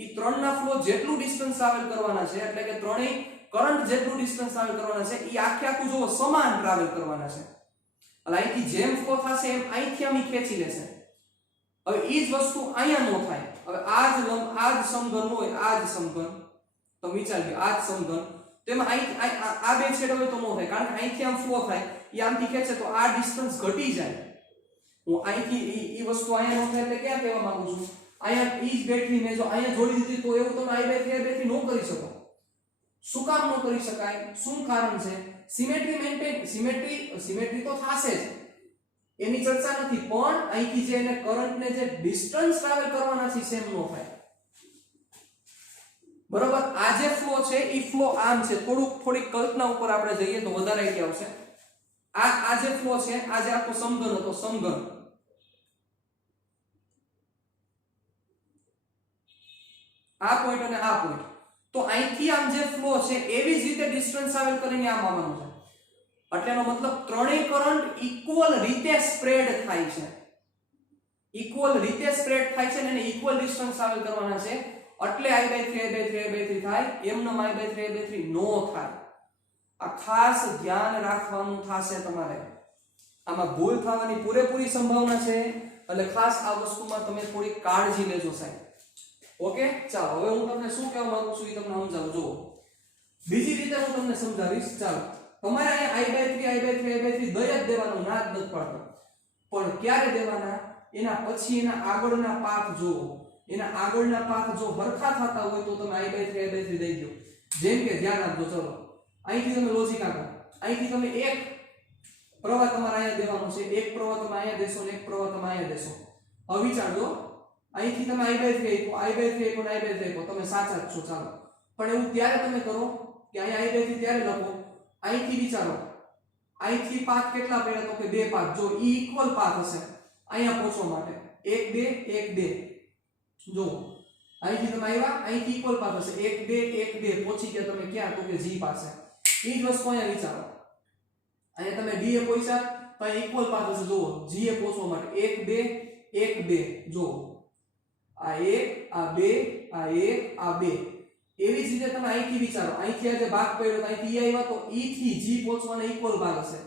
ઈ ત્રણના ફ્લો જેટલું ડિસ્ટન્સ ટ્રાવેલ કરવાના છે, એટલે કે ત્રણેય કરંટ જેટલું ડિસ્ટન્સ ટ્રાવેલ કરવાના છે, ઈ આખું જો સમાન ટ્રાવેલ કરવાના છે. એટલે અહીંથી જેમ ફ્લો થશે એમ અહીંથી આમ ખેંચી લેશે. હવે ઈ જ વસ્તુ અહીંયા નો થાય. હવે આ જ સમઘન હોય, આ જ સમઘન, તો વિચારજો આ જ સમઘન, તેમાં આ બે છેડા હોય તો નો થાય, કારણ કે અહીંથી આમ ફ્લો થાય, ઈ આમથી ખેંચે તો આ ડિસ્ટન્સ ઘટી જાય. હું અહીંથી ઈ વસ્તુ અહીંયા નો થાય એટલે ક્યાં કહેવા માંગુ છું, અહીંયા ઈ જ બેટરી મેં જો અહીંયા જોડી દીધી તો એવું તમે I/3 નો કરી શકો. શું કામ નો કરી શકાય? શું કારણ છે? સિમેટ્રી મેન્ટેન, સિમેટ્રી તો થશે જ, એની ચર્ચા નથી, પણ અહીંથી જે એને કરંટને જે ડિસ્ટન્સ ટ્રાવેલ કરવાના છે સેમ નો થાય. બરોબર? આ જે ફ્લો છે ઈ ફ્લો આમ છે, થોડીક કલ્પના ઉપર આપણે જઈએ તો વધારે આઈડિયા આવશે. આ જે ફ્લો છે, આ જે આખો સમઘન હતો, સમઘન, આ પોઈન્ટ અને આ પોઈન્ટ, તો અહીંથી આમ જે ફ્લો છે એવી જ રીતે ડિસ્ટન્સ ટ્રાવેલ કરીને આમ આવવાનું છે. એટલે એનો મતલબ ત્રણેય કરંટ ઇક્વલ રીતે સ્પ્રેડ થાય છે, ઇક્વલ રીતે સ્પ્રેડ થાય છે, અને એને ઇક્વલ ડિસ્ટન્સ ટ્રાવેલ કરવાના છે. એટલે I/3 થાય, એમનો I/3 નો થાય. આ ખાસ ધ્યાન રાખવાનું થશે તમારે. આમાં ભૂલ થવાની પૂરેપૂરી સંભાવના છે, એટલે ખાસ આ વસ્તુમાં તમે થોડી કાળજી લેજો સાહેબ. ઓકે, ચાલો હવે હું તમને શું કહેવા માંગુ છું એ તમને સમજાવું. જુઓ, બીજી રીતે હું તમને સમજાવીશ. ચાલો, તમારે અહીંયા I/3 દઈ જ દેવાનું, ના જ નથી પાડતો, પણ ક્યારે દેવાના? એના પછી એના આગળના પાથ જુઓ. એના આગળના પાથ જો હરખા થતા હોય તો તમે I/3 દઈ દો. જેમ કે ધ્યાન આપજો, ચલો અહીંથી તમે લોજિક આપો, અહીંથી તમે એક પ્રવાહ તમારે અહીંયા દેવાનો છે, એક પ્રવાહ તમે અહીંયા દેશો ને એક પ્રવાહ તમે અહીંયા દેશો. હવે વિચારજો, અહીંથી તમે I/3 આપ્યો, તમે સાચા જ છો, ચાલો, પણ એવું ત્યારે તમે કરો કે અહીંયા I/3 ત્યારે લખો. અહીંથી વિચારો, અહીંથી પાથ કેટલા પડ્યા તો કે બે પાથ, જો ઈ ઇક્વલ પાથ હશે અહીંયા પહોંચવા માટે, 1 2 1 2. જો અહીંથી તમે આવ્યા, અહીંથી ઇક્વલ પાથ હશે, 1 2 1 2, પહોંચી ગયા તમે ક્યાં તો કે G પાસે. ઈ જ વસ્તુ અહીંયા વિચારો, અહીંયા તમે D એ પહોંચ્યા તો અહીં ઇક્વલ પાથ હશે, જો G એ પહોંચવા માટે 1 2 1 2. જો આ 1 આ 2 આ 1 આ 2. એવી જ રીતે તમે અહીંથી વિચારો, અહીંથી આ જે ભાગ પડ્યો તો અહીંથી આવ્યા તો E થી G પહોંચવાનો ઇક્વલ ભાગ હશે,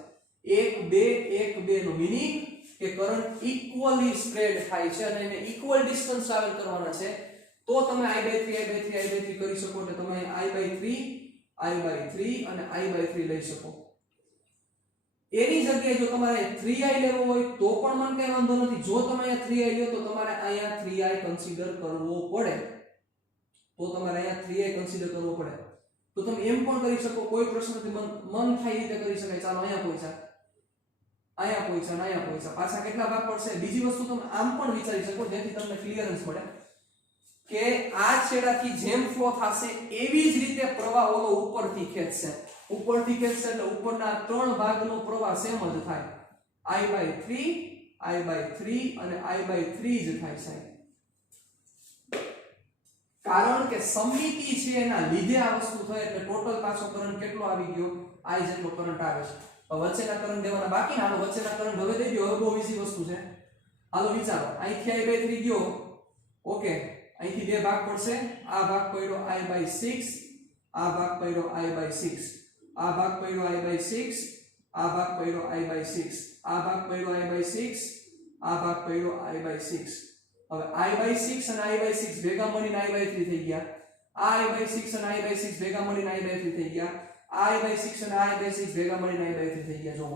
1 2 1 2 નો મીનિંગ કે કરંટ ઇક્વલી સ્પ્રેડ થાય છે અને એને ઇક્વલ ડિસ્ટન્સ ટ્રાવેલ કરવાના છે. તો તમે I/3 કરી શકો, એટલે તમે I/3 અને I/3 લઈ શકો. એની જગ્યાએ જો તમારે 3i લેવો હોય તો પણ મને કઈ વાંધો નથી. જો તમે અહીંયા 3i લ્યો તો તમારે અહીંયા 3i કન્સિડર કરવો પડે, તો તમે એમ પણ કરી શકો, કોઈ પ્રશ્ન નથી, મન થાય રીતે કરી શકાય. ચાલો અહીંયા પહોંચ્યા, પાછા કેટલા ભાગ પડશે. બીજી વસ્તુ તમે આમ પણ વિચારી શકો, જેથી તમને ક્લિયરન્સ મળે કે આ છેડાથી જેમ ફ્લો થશે એવી જ રીતે પ્રવાહ ઓલો ઉપરથી ખેંચશે, એટલે ઉપરના ત્રણ ભાગનો પ્રવાહ સેમ જ થાય. I/3 અને I/3 જ થાય સાહેબ, કારણ કે સમમિતિ છે એના લીધે આ વસ્તુ થાય. એટલે ટોટલ પાછો કરંટ કેટલો આવી ગયો? I જેટલો કરંટ આવે છે. વચ્ચેના કરંટ દેવાના બાકી ને, હાલો વચ્ચેના કરંટ હવે દઈ દો. હવે બહુ ઈઝી વસ્તુ છે. હાલો વિચારો, અહીંથી I/3 ગયો, ઓકે, અહીંથી બે ભાગ પડશે, આ ભાગ પડ્યો I/6, આ ભાગ પડ્યો I/6, આ ભાગ પડ્યો I/6, આ ભાગ પડ્યો I/6, આ ભાગ પડ્યો I/6, આ ભાગ પડ્યો I/6. હવે I/6 અને I/6 ભેગા મળીને I/3 થઈ ગયા. આ I/6 અને I/6 ભેગા મળીને I/3 થઈ ગયા. આ I/6 અને I/6 ભેગા મળીને I/3 થઈ ગયા. જો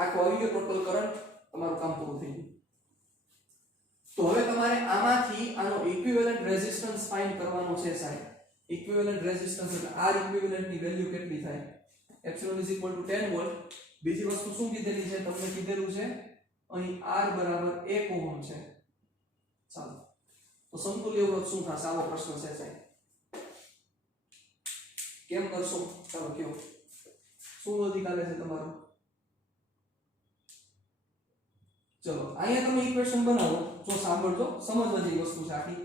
આખો આવી ગયો ટોટલ કરંટ, તમારું કામ પૂરું થઈ ગયું. તો હવે તમારે આમાંથી આનો ઇક્વિવેલન્ટ રેઝિસ્ટન્સ ફાઇન્ડ કરવાનો છે સાહેબ. ઇક્વિવેલન્ટ રેઝિસ્ટન્સ એટલે R ઇક્વિવેલન્ટ ની વેલ્યુ કેટલી થાય? Epsilon is equal two 10 volt. બીજી વસ્તુ શું કીધેલી છે? તમને કીધેલું છે અહીં R બરાબર 1 ઓહમ છે. ચાલો તો સમતુલ્ય અવરોધ શું થશે? આવો પ્રશ્ન છે સાહેબ. કેમ કરશો? ચાલો કયો, શું લોજિક આલે છે તમારું? ચલો અહીંયા તમે ઇક્વેશન બનાવો. જો સાંભળજો, સમજવા જેવી વસ્તુ છે આખી.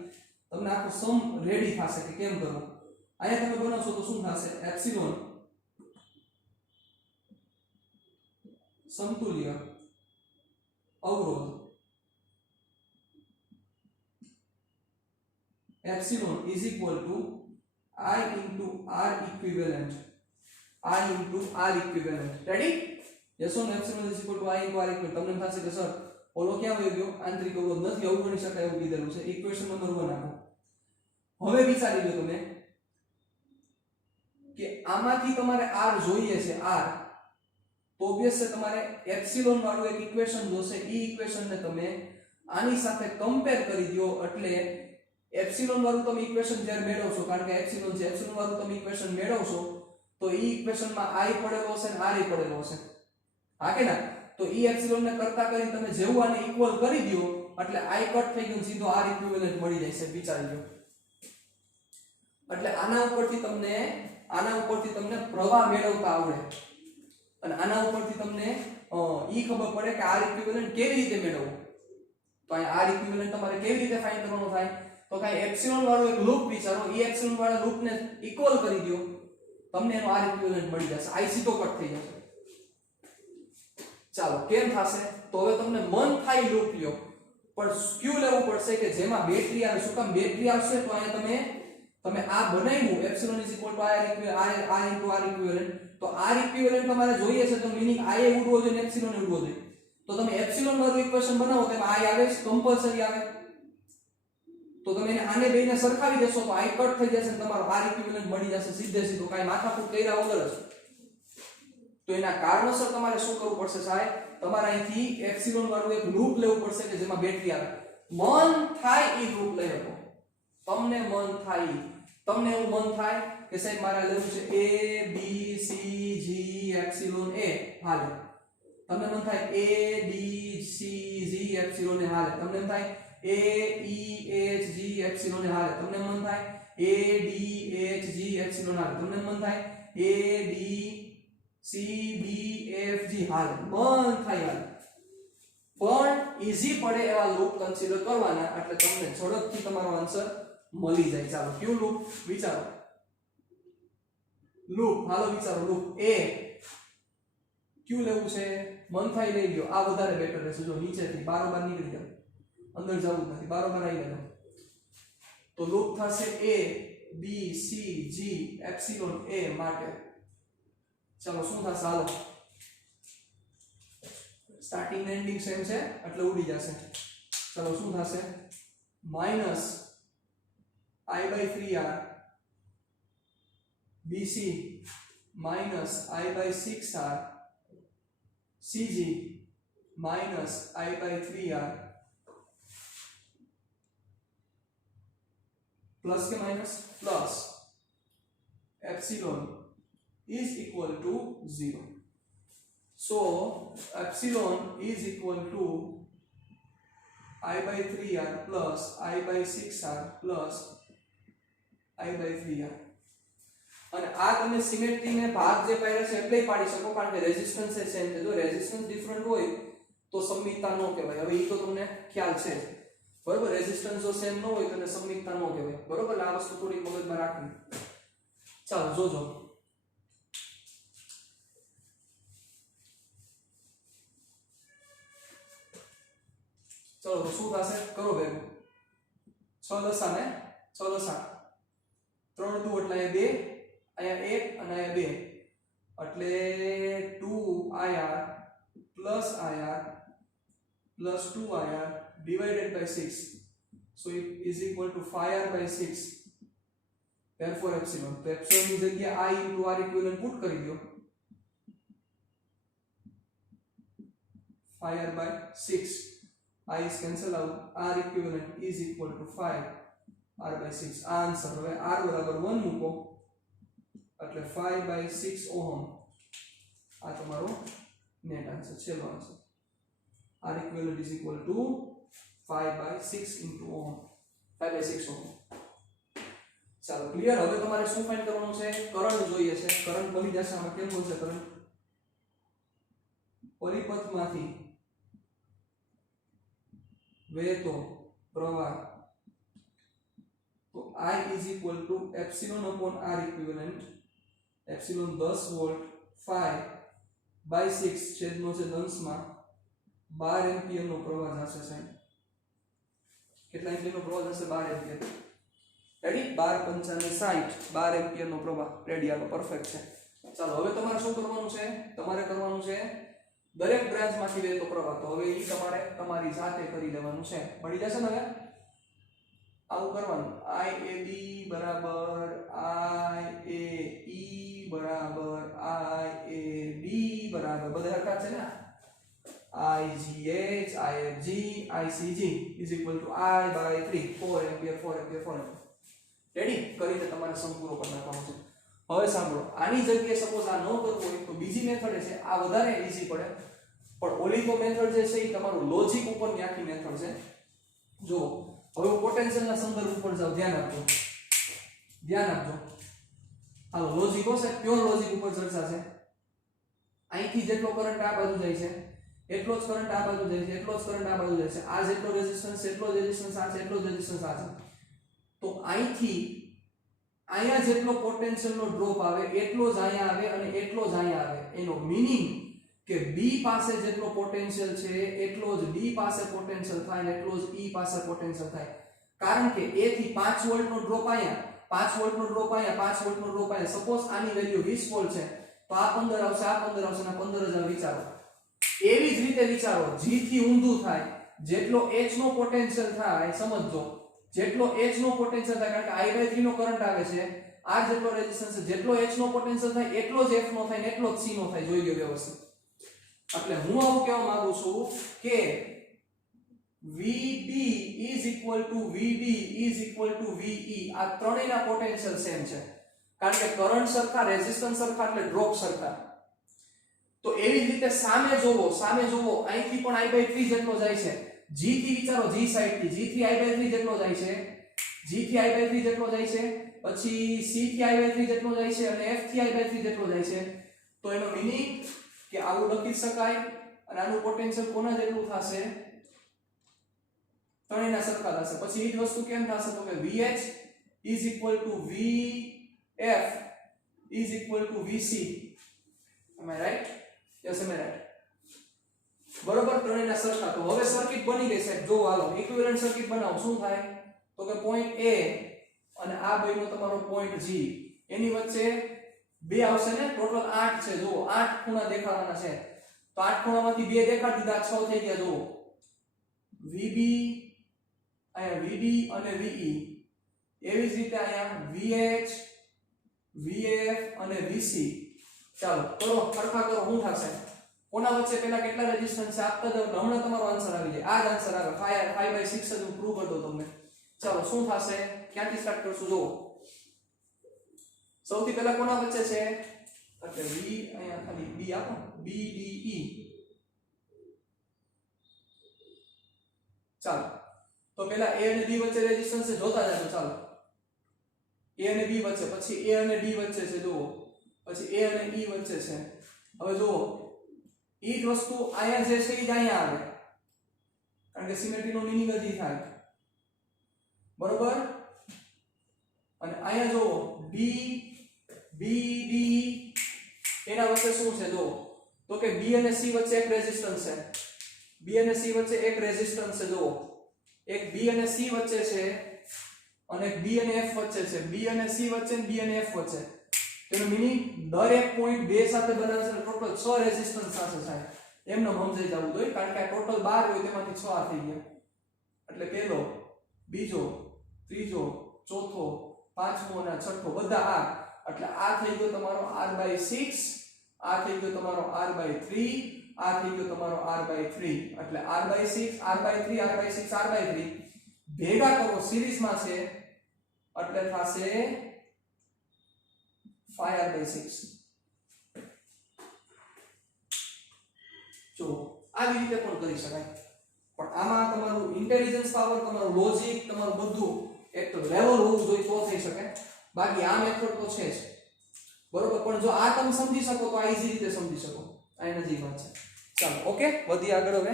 તમને આખો સમ રેડી થશે કે કેમ કરવું. અહીંયા તમે બનાવશો તો શું થશે? એપ્સિલોન સમતુલ્ય અવરોધ epsilon is equal two I into R equivalent. I into R equivalent. Ready? Yes or no? Epsilon is equal to I into R equivalent. તમને થશે કે સર ઓલો ક્યાં વયો ગયો? આંતરિક અવરોધ નથી, આવું ગણી શકાય એવું કીધેલું છે. ઇક્વેશન નંબર 1 આપો. હવે વિચારી લો તમે કે આમાંથી તમારે R જોઈએ છે R, તો ઓબ્વિયસ છે તમારે એપ્સિલોન વાળું એક ઇક્વેશન જોશે. ઈ ઇક્વેશન ને તમે આની સાથે કમ્પેર કરી દો એટલે એપ્સિલોન વાળું તમે ઇક્વેશન જ્યારે મેળવશો, કારણ કે એપ્સિલોન છે, એપ્સિલોન વાળું તમે ઇક્વેશન મેળવશો તો ઈ ઇક્વેશનમાં I પડેલો હશે અને R પડેલો હશે. હા કે ના? તો ઈ એપ્સિલોન ને કરતા કરી તમે જેવું આને ઇક્વલ કરી દો એટલે I કટ થઈ ગયું, સીધો R ઇક્વિવેલન્ટ મળી જાય છે. વિચારી લો. એટલે આના ઉપરથી તમને પ્રવાહ મેળવતા આવડે અને આના ઉપરથી તમને ઈ ખબર પડે કે R ઇક્વિવેલન્ટ કેવી રીતે મેળવવું. તો અહીં R ઇક્વિવેલન્ટ તમારે કેવી રીતે ફાઇન્ડ કરવાનો થાય? તો કાઈ એપ્સિલોન વાળો એક લૂપ વિચારો, ઈ એપ્સિલોન વાળા લૂપ ને ઇક્વલ કરી દો, તમને એનો R ઇક્વિવેલન્ટ મળી જશે. I સીધો કટ થઈ જશે. ચાલો કેમ થશે? તો હવે તમને મન થાય લૂપ લ્યો, પણ ક્યુ લેવું પડશે કે જેમાં બેટરી આવે. શું કામ બેટરી આવશે? તો અહીંયા તમે આ બનાવ્યું epsilon is equal two R into R equivalent. તો R ઇક્વિવેલન્ટ તમારે જોઈએ છે તો મીનિંગ I એ ઉડવો જોઈએ ને એપ્સિલોન એ ઉડવો જોઈએ. તો તમે એપ્સિલોન વાળું ઇક્વેશન બનાવો તેમાં I આવે કમ્પલસરી આવે. તો તમે એને આને બેને સરખાવી દેશો તો I કટ થઈ જશે અને તમારો R ઇક્વિવેલન્ટ મળી જશે સીધે સીધો, કાઈ માથાકૂટ કર્યા વગર જ. તો એના કારણોસર તમારે શું કરવું પડશે સાહેબ? તમારે અહીંથી એપ્સિલોન વાળું એક લૂપ લેવું પડશે કે જેમાં બેટરી આવે. મન થાય ઈ લૂપ લઈ શકો. તમને મન થાય, તમને એવું મન થાય કે સાહેબ મારે લેવું છે A B C G epsilon A હાલે. તમને મન થાય A D C G epsilon A હાલે. તમને એમ થાય A E H G epsilon A હાલે. તમને મન થાય A D H G epsilon હાલે. તમને મન થાય A B C B F G હાલે. મન થાય હાલે. પણ ઈઝી પડે એવા લૂપ કન્સિડર કરવાના એટલે તમને ઝડપથી તમારો આન્સર મળી જાય. ચાલો ક્યુ લૂપ વિચારો. લૂપ હાલો વિચારો. લૂપ A ક્યુ લેવું છે? મન થાય લઈ લ્યો. આ વધારે બેટર રહેશે. જો નીચેથી બારોબાર નીકળી જાવ, અંદર જવું નથી, બારોબાર આવી જાવ. તો લૂપ થશે A B C G epsilon A માટે. ચાલો શું થશે? હાલો સ્ટાર્ટિંગ ને એન્ડિંગ સેમ છે એટલે ઉડી જશે. ચાલો શું થશે? Minus I/3R BC minus I/6R CG minus I/3R plus के minus plus epsilon is equal to 0. So epsilon is equal to I/3R plus I/6R plus I/3R. અને આ તમે સિમેટ્રી ને ભાગ જે પાડ્યા છે એટલે પાડી શકો, કારણ કે રેઝિસ્ટન્સ એ સેમ છે. જો રેઝિસ્ટન્સ ડિફરન્ટ હોય તો સમમિતતા નો કહેવાય. હવે ઈ તો તમને ખ્યાલ છે, બરોબર? રેઝિસ્ટન્સ જો સેમ ન હોય તો એને સમમિતતા નો કહેવાય, બરોબર? આ વસ્તુ થોડી મગજમાં રાખવી. ચાલો જોજો. ચલો તો શું થશે? કરો ભેગું. 6 દશા ને 6 દશા 3 2 એટલે 2, અહીંયા 1 અને અહીંયા 2 એટલે 2IR plus IR plus 2IR divided by 6. So it is equal to 5R/6. Therefore epsilon. તો epsilon ની જગ્યાએ I into R equivalent put કરી દો. 5r by 6. I is cancel out. R equivalent is equal to 5r by 6. આ answer. હવે r બરાબર 1 મૂકો એટલે 5 by 6 ઓહમ. આ તમારો નેટ આન્સર, છેલ્લો answer. R equivalent is equal to 5 by 6 into ohm. 5 by 6 ohm. ચાલો ક્લિયર. હવે તમારે શું ફાઇન્ડ કરવાનું છે? કરંટ જોઈએ છે. કરંટ બની જશે. આમાં કેમ બનશે કરંટ? પરિપથમાંથી વહેતો પ્રવાહ. તો I is equal to epsilon upon R equivalent. Epsilon 10 volt 5 by 6 છેદનો છે દંશમાં 12 એમ્પિયર નો પ્રવાહ જશે સાહેબ. કેટલા એમ્પિયર નો પ્રવાહ જશે? 12 એમ્પિયર. રેડી? 12 5 60 12 એમ્પિયર નો પ્રવાહ. રેડી? આલો પરફેક્ટ છે. ચાલો હવે તમારે શું કરવાનું છે? તમારે કરવાનું છે દરેક બ્રાન્ચ માંથી વહેતો પ્રવાહ. તો હવે ઈ તમારે તમારી જાતે કરી લેવાનું છે. મળી જશે ને? હવે આવું કરવાનું. IAB બરાબર IAE બરાબર IAB બરાબર બધા હરખા છે ને? IGH IFG ICG is equal to I by 3 4 ampere 4 ampere 4 ampere. Ready? કરીને તમારે સમ પૂરો કરી નાખવાનો છે. હવે સાંભળો, આની જગ્યાએ સપોઝ આ ન કરવું હોય તો બીજી મેથડ છે. આ વધારે ઈઝી પડે. પણ ઓલી તો મેથડ જે છે એ તમારું લોજિક ઉપરની આખી મેથડ છે. જો હવે પોટેન્શિયલના સંદર્ભ ઉપર જાવ, ધ્યાન આપજો. ધ્યાન આપજો. હાલો લોજિક હશે, પ્યોર લોજિક ઉપર ચર્ચા છે. અહીંથી જેટલો કરંટ આ બાજુ જાય છે એટલો જ કરંટ આ બાજુ જાય છે, એટલો જ કરંટ આ બાજુ જાય છે. આ જેટલો રેઝિસ્ટન્સ એટલો જ રેઝિસ્ટન્સ આ છે, એટલો જ રેઝિસ્ટન્સ આ છે. તો અહીંથી અહીંયા જેટલો પોટેન્શિયલનો ડ્રોપ આવે એટલો જ અહીંયા આવે અને એટલો જ અહીંયા આવે. એનો મીનિંગ કે B પાસે જેટલો પોટેન્શિયલ છે એટલો જ D પાસે પોટેન્શિયલ થાય અને એટલો જ E પાસે પોટેન્શિયલ થાય. કારણ કે A થી 5 વોલ્ટનો ડ્રોપ અહીંયા, 5 વોલ્ટનો ડ્રોપ અહીંયા, 5 વોલ્ટનો ડ્રોપ અહીંયા. સપોઝ આની વેલ્યુ 20 વોલ્ટ છે તો આ 15 આવશે, આ 15 આવશે અને 15000 વિચારો. એવી જ રીતે વિચારો G થી ઊંધું થાય જેટલો H નો પોટેન્શિયલ થાય, સમજજો, જેટલો H નો પોટેન્શિયલ થાય, કારણ કે I/3 નો કરંટ આવે છે, R જેટલો રેઝિસ્ટન્સ છે, જેટલો H નો પોટેન્શિયલ થાય એટલો જ F નો થાય ને એટલો જ C નો થાય. જોઈ લો વ્યવસ્થિત. એટલે હું આવું કહેવા માંગુ છું કે VB is equal to VB is equal to VE. આ ત્રણેયના પોટેન્શિયલ સેમ છે. કારણ કે કરંટ સરખા, રેઝિસ્ટન્સ સરખા એટલે ડ્રોપ સરખા. તો એવી જ રીતે સામે જોવો, અહીંથી પણ I/3 જેટલો જાય છે. G થી વિચારો, G સાઈડ થી G થી I/3 જેટલો જાય છે, G થી I/3 જેટલો જાય છે, પછી C થી I/3 જેટલો જાય છે અને F થી I/3 જેટલો જાય છે. તો એનો મીનિંગ કે આવું લખી શકાય અને આનું પોટેન્શિયલ કોના જેટલું થશે? ત્રણેયના સરખા થશે. પછી એ જ વસ્તુ કેમ થશે? તો કે VH is equal to VF is equal to VC. am I right? yes, am I right? બરોબર, ત્રણેયના સરખા. તો હવે સર્કિટ બની ગઈ સાહેબ. જો હાલો ઇક્વિવેલન્ટ સર્કિટ બનાવો. શું થાય? તો કે પોઈન્ટ A અને આ બેનો તમારો પોઈન્ટ G, એની વચ્ચે બે આવશે ને. ટોટલ 8 છે. જો 8 ખૂણા દેખાડવાના છે. તો 8 ખૂણામાંથી બે દેખાડી દીધા, 6 થઈ ગયા. જો VB, અહીંયા VD અને VE. એવી જ રીતે અહીંયા VH, VF અને VC. ચાલો કરો, સરખા કરો. શું થશે? કોના વચ્ચે પેલા કેટલા રેઝિસ્ટન્સ છે આપતા દો, હમણાં તમારો આન્સર આવી જાય. આ જ આન્સર આવે. 5/6 જ હું પ્રૂવ કરી દઉં તમને. ચાલો શું થશે? ક્યાંથી સ્ટાર્ટ કરશું? જો સૌથી પહેલા કોના વચ્ચે છે? એટલે V, અહીંયા ખાલી B આપો, BDE. ચાલો તો પહેલા A અને B વચ્ચે રેઝિસ્ટન્સ છે, જોતા જાજો. ચાલો A અને B વચ્ચે, પછી A અને D વચ્ચે છે, જુઓ, પછી A અને E વચ્ચે છે. હવે જુઓ એ જ વસ્તુ અહીંયા જે છે એ જ અહીંયા આવે, કારણ કે સિમેટ્રી નો મીનિંગ જ થાય. બરોબર? અને અહીંયા જુઓ B, D એના વચ્ચે શું છે? જુઓ તો કે B અને C વચ્ચે એક રેઝિસ્ટન્સ છે. B અને C વચ્ચે એક રેઝિસ્ટન્સ છે. જુઓ એક B અને C વચ્ચે છે અને એક B અને F વચ્ચે છે. B અને C વચ્ચે અને B અને F વચ્ચે. તેનો મીનિંગ દરેક પોઈન્ટ 2 સાથે બનાવે છે. ટોટલ 6 રેઝિસ્ટન્સ સાથે થાય. એમને સમજાઈ જવું જોઈએ, કારણ કે આ ટોટલ 12 હોય તેમાંથી 6 આ થઈ ગયા. એટલે પહેલો, બીજો, ત્રીજો, ચોથો, પાંચમો અને છઠ્ઠો બધા આ. એટલે આ થઈ ગયો તમારો R/6, આ થઈ ગયો તમારો R/3, આ થઈ ગયો તમારો r/3 એટલે r/6 r/3 r/6 r/3 ભેગા કરો સિરીઝમાં છે એટલે થશે 5r/6 જો આવી રીતે પણ કરી શકાય પણ આમાં તમારું ઇન્ટેલિજન્સ પાવર તમારું લોજિક તમારું બધું એક તો લેવલ હોવું જોઈએ તો થઈ શકે બાકી આ મેથડ તો છે જ બરોબર પણ જો આ તમે સમજી શકો તો આ ઈઝી રીતે સમજી શકો આ એની જ વાત છે ચાલો ઓકે વધી આગળ હવે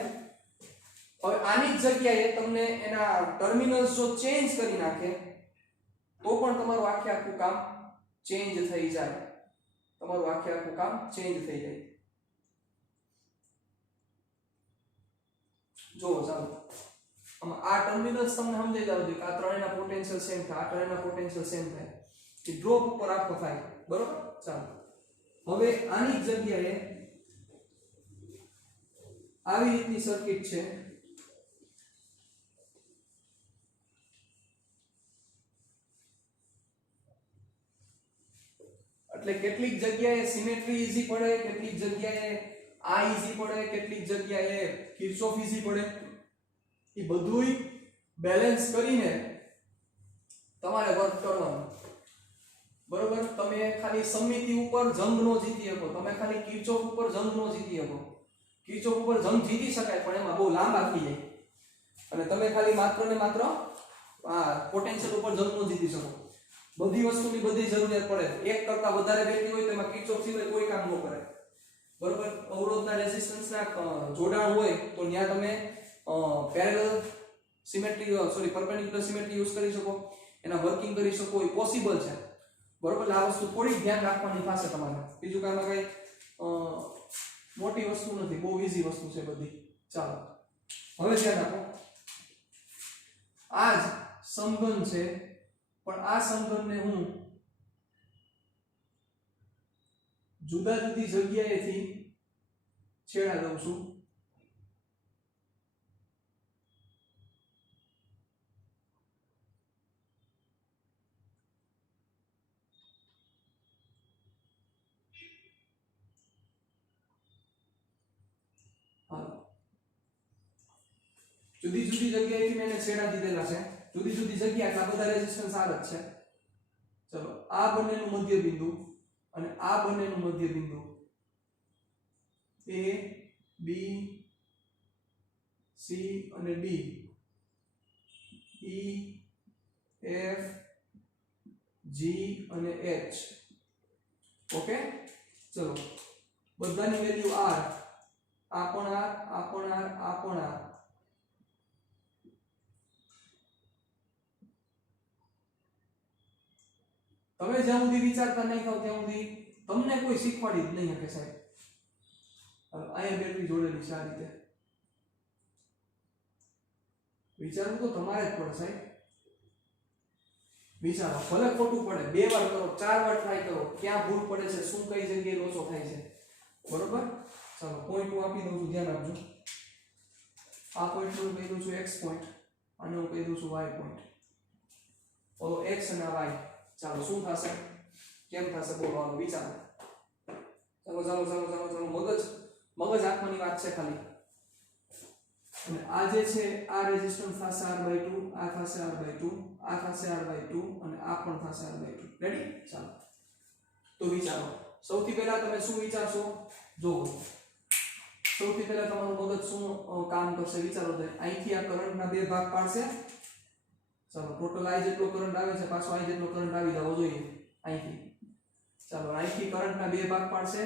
આની જ જગ્યાએ તમને એના ટર્મિનલ્સ જો ચેન્જ કરી નાખે તો પણ તમારું આખું કામ ચેન્જ થઈ જાય તમારું આખું કામ ચેન્જ થઈ જાય જો ચાલો આ ટર્મિનલ્સ તમને સમજાઈ જાવ કે આ ત્રણેયના પોટેન્શિયલ સેમ થાય આ ત્રણેયના પોટેન્શિયલ સેમ થાય એ ડ્રોપ ઉપર આખો થાય બરોબર ચાલો હવે આની જગ્યાએ આવી રીતની સર્કિટ છે એટલે કેટલીક જગ્યાએ સિમેટ્રી ઈઝી પડે કેટલીક જગ્યાએ આ ઈઝી પડે કેટલીક જગ્યાએ કિર્ચોફ ઈઝી પડે એ બધુંય બેલેન્સ કરીને તમારે વર્ક કરવાનું બરોબર તમે ખાલી સમિતિ ઉપર જંગ નો જીતી શકો તમે ખાલી કિર્ચોફ ઉપર જંગ નો જીતી શકો કિર્ચોફ ઉપર જંગ જીતી શકાય પણ એમાં બહુ લાંબા થઈ જાય અને તમે ખાલી માત્ર ને માત્ર આ પોટેન્શિયલ ઉપર જંગ નો જીતી શકો બધી વસ્તુની બધી જરૂરિયાત પડે એક કરતા વધારે બેટરી હોય તો એમાં કિર્ચોફ સિવાય કોઈ કામ ન કરે બરોબર અવરોધના રેઝિસ્ટન્સના જોડાણ હોય તો ત્યાં તમે parallel symmetry perpendicular symmetry use કરી શકો એના વર્કિંગ કરી શકો એ પોસિબલ છે બરોબર આ વસ્તુ થોડી ધ્યાન રાખવાની થશે તમારે બીજું કાંઈમાં કઈ મોટી વસ્તુ નથી બહુ ઈઝી વસ્તુ છે બધી ચાલો હવે ધ્યાન રાખો આ જ સમઘન છે પણ આ સમઘનને હું જુદા જુદી જગ્યાએથી છેડા દઉં છું જુદી જુદી જગ્યાએથી મેં છેડા દીધેલા છે જુદી જુદી જગ્યા એટલા બધા રેઝિસ્ટન્સ આ જ છે ચલો આ બંનેનું મધ્ય બિંદુ અને આ બંનેનું મધ્ય બિંદુ A B C અને D E F G અને H ઓકે ચલો બધાની વેલ્યુ R આ પણ R આ પણ R આ પણ R તમે જ્યાં સુધી વિચારતા નહીં થાવ ત્યાં સુધી તમને કોઈ શીખવાડી જ નહીં શકે સાહેબ અહીંયા બેટરી જોડેલી છે આ રીતે વિચારવું તો તમારે જ પડે સાહેબ વિચારો ભલે ખોટું પડે 2 વાર કરો 4 વાર ટ્રાય કરો ક્યાં ભૂલ પડે છે શું કઈ જગ્યાએ લોચો થાય છે બરોબર ચાલો પોઈન્ટ હું આપી દઉં છું ધ્યાન આપજો આ પોઈન્ટ હું કહી દઉં છું x પોઈન્ટ અને હું કહી દઉં છું y પોઈન્ટ ઓલો x અને y ચાલો શું થશે કેમ થશે બોલો આનો વિચારો ચાલો ચાલો ચાલો ચાલો ચાલો મગજ આંખની વાત છે ખાલી અને આ જે છે આ રેઝિસ્ટન્સ થશે r/2 આ થશે r/2 આ થશે r/2 અને આ પણ થશે r/2 રેડી ચાલો તો વિચારો સૌથી પહેલા તમે શું વિચારશો જો સૌથી પહેલા તમારું મગજ શું કામ કરશે વિચારો તો અહીંથી આ કરંટના બે ભાગ પાડશે ચાલો ટોટલ I જેટલો કરંટ આવે છે પાછો I જેટલો કરંટ આવી જવો જોઈએ અહીંથી ચાલો અહીંથી કરંટના બે ભાગ પાડશે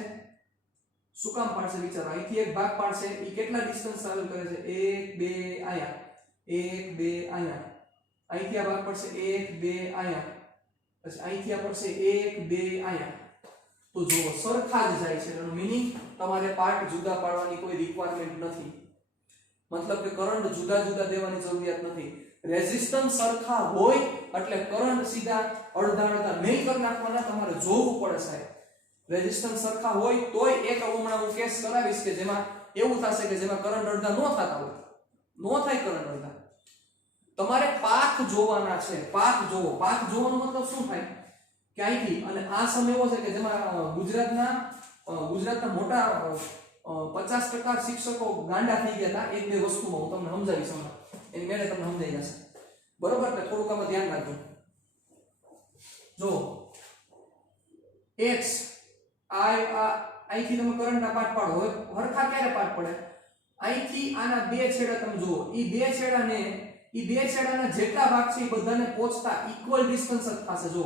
શું કામ પાડશે વિચારો અહીંથી એક ભાગ પાડશે એ કેટલા ડિસ્ટન્સ ટ્રાવેલ કરે છે 1 2 આયા 1 2 આયા અહીંથી આ ભાગ પડશે 1 2 આયા પછી અહીંથી આ પડશે 1 2 આયા તો જો સરખા જ જાય છે એનો મીનિંગ તમારે પાર્ટ જુદા પાડવાની કોઈ રિક્વાયરમેન્ટ નથી મતલબ કે કરંટ જુદા જુદા દેવાની જરૂરિયાત નથી રેઝિસ્ટન્સ સરખા હોય એટલે કરંટ સીધા અડધા અડધા નહીં કરી નાખવાના તમારે જોવું પડે સાહેબ રેઝિસ્ટન્સ સરખા હોય તોય એક હમણાં હું કેસ કરાવીશ કે જેમાં એવું થશે કે જેમાં કરંટ અડધા ન થતા હોય નો થાય કરંટ અડધા તમારે પાથ જોવાના છે પાથ જોવાનો મતલબ શું થાય કે અહીંથી અને આ સમય એવો છે કે જેમાં ગુજરાતના મોટા 50% શિક્ષકો ગાંડા થઈ ગયા હતા એક બે વસ્તુમાં. હું તમને સમજાવીશ હમણાં, એની મેળે તમને સમજાઈ જશે. બરોબર, એટલે થોડુંક આમાં ધ્યાન રાખજો. જો x અહીંથી તમે કરંટના પાઠ પાડો. હવે હરખા ક્યારે પાઠ પડે? અહીંથી આના બે છેડા તમે જુઓ, ઈ બે છેડાના જેટલા ભાગ છે એ બધાને પહોંચતા ઇક્વલ ડિસ્ટન્સ જ થશે. જો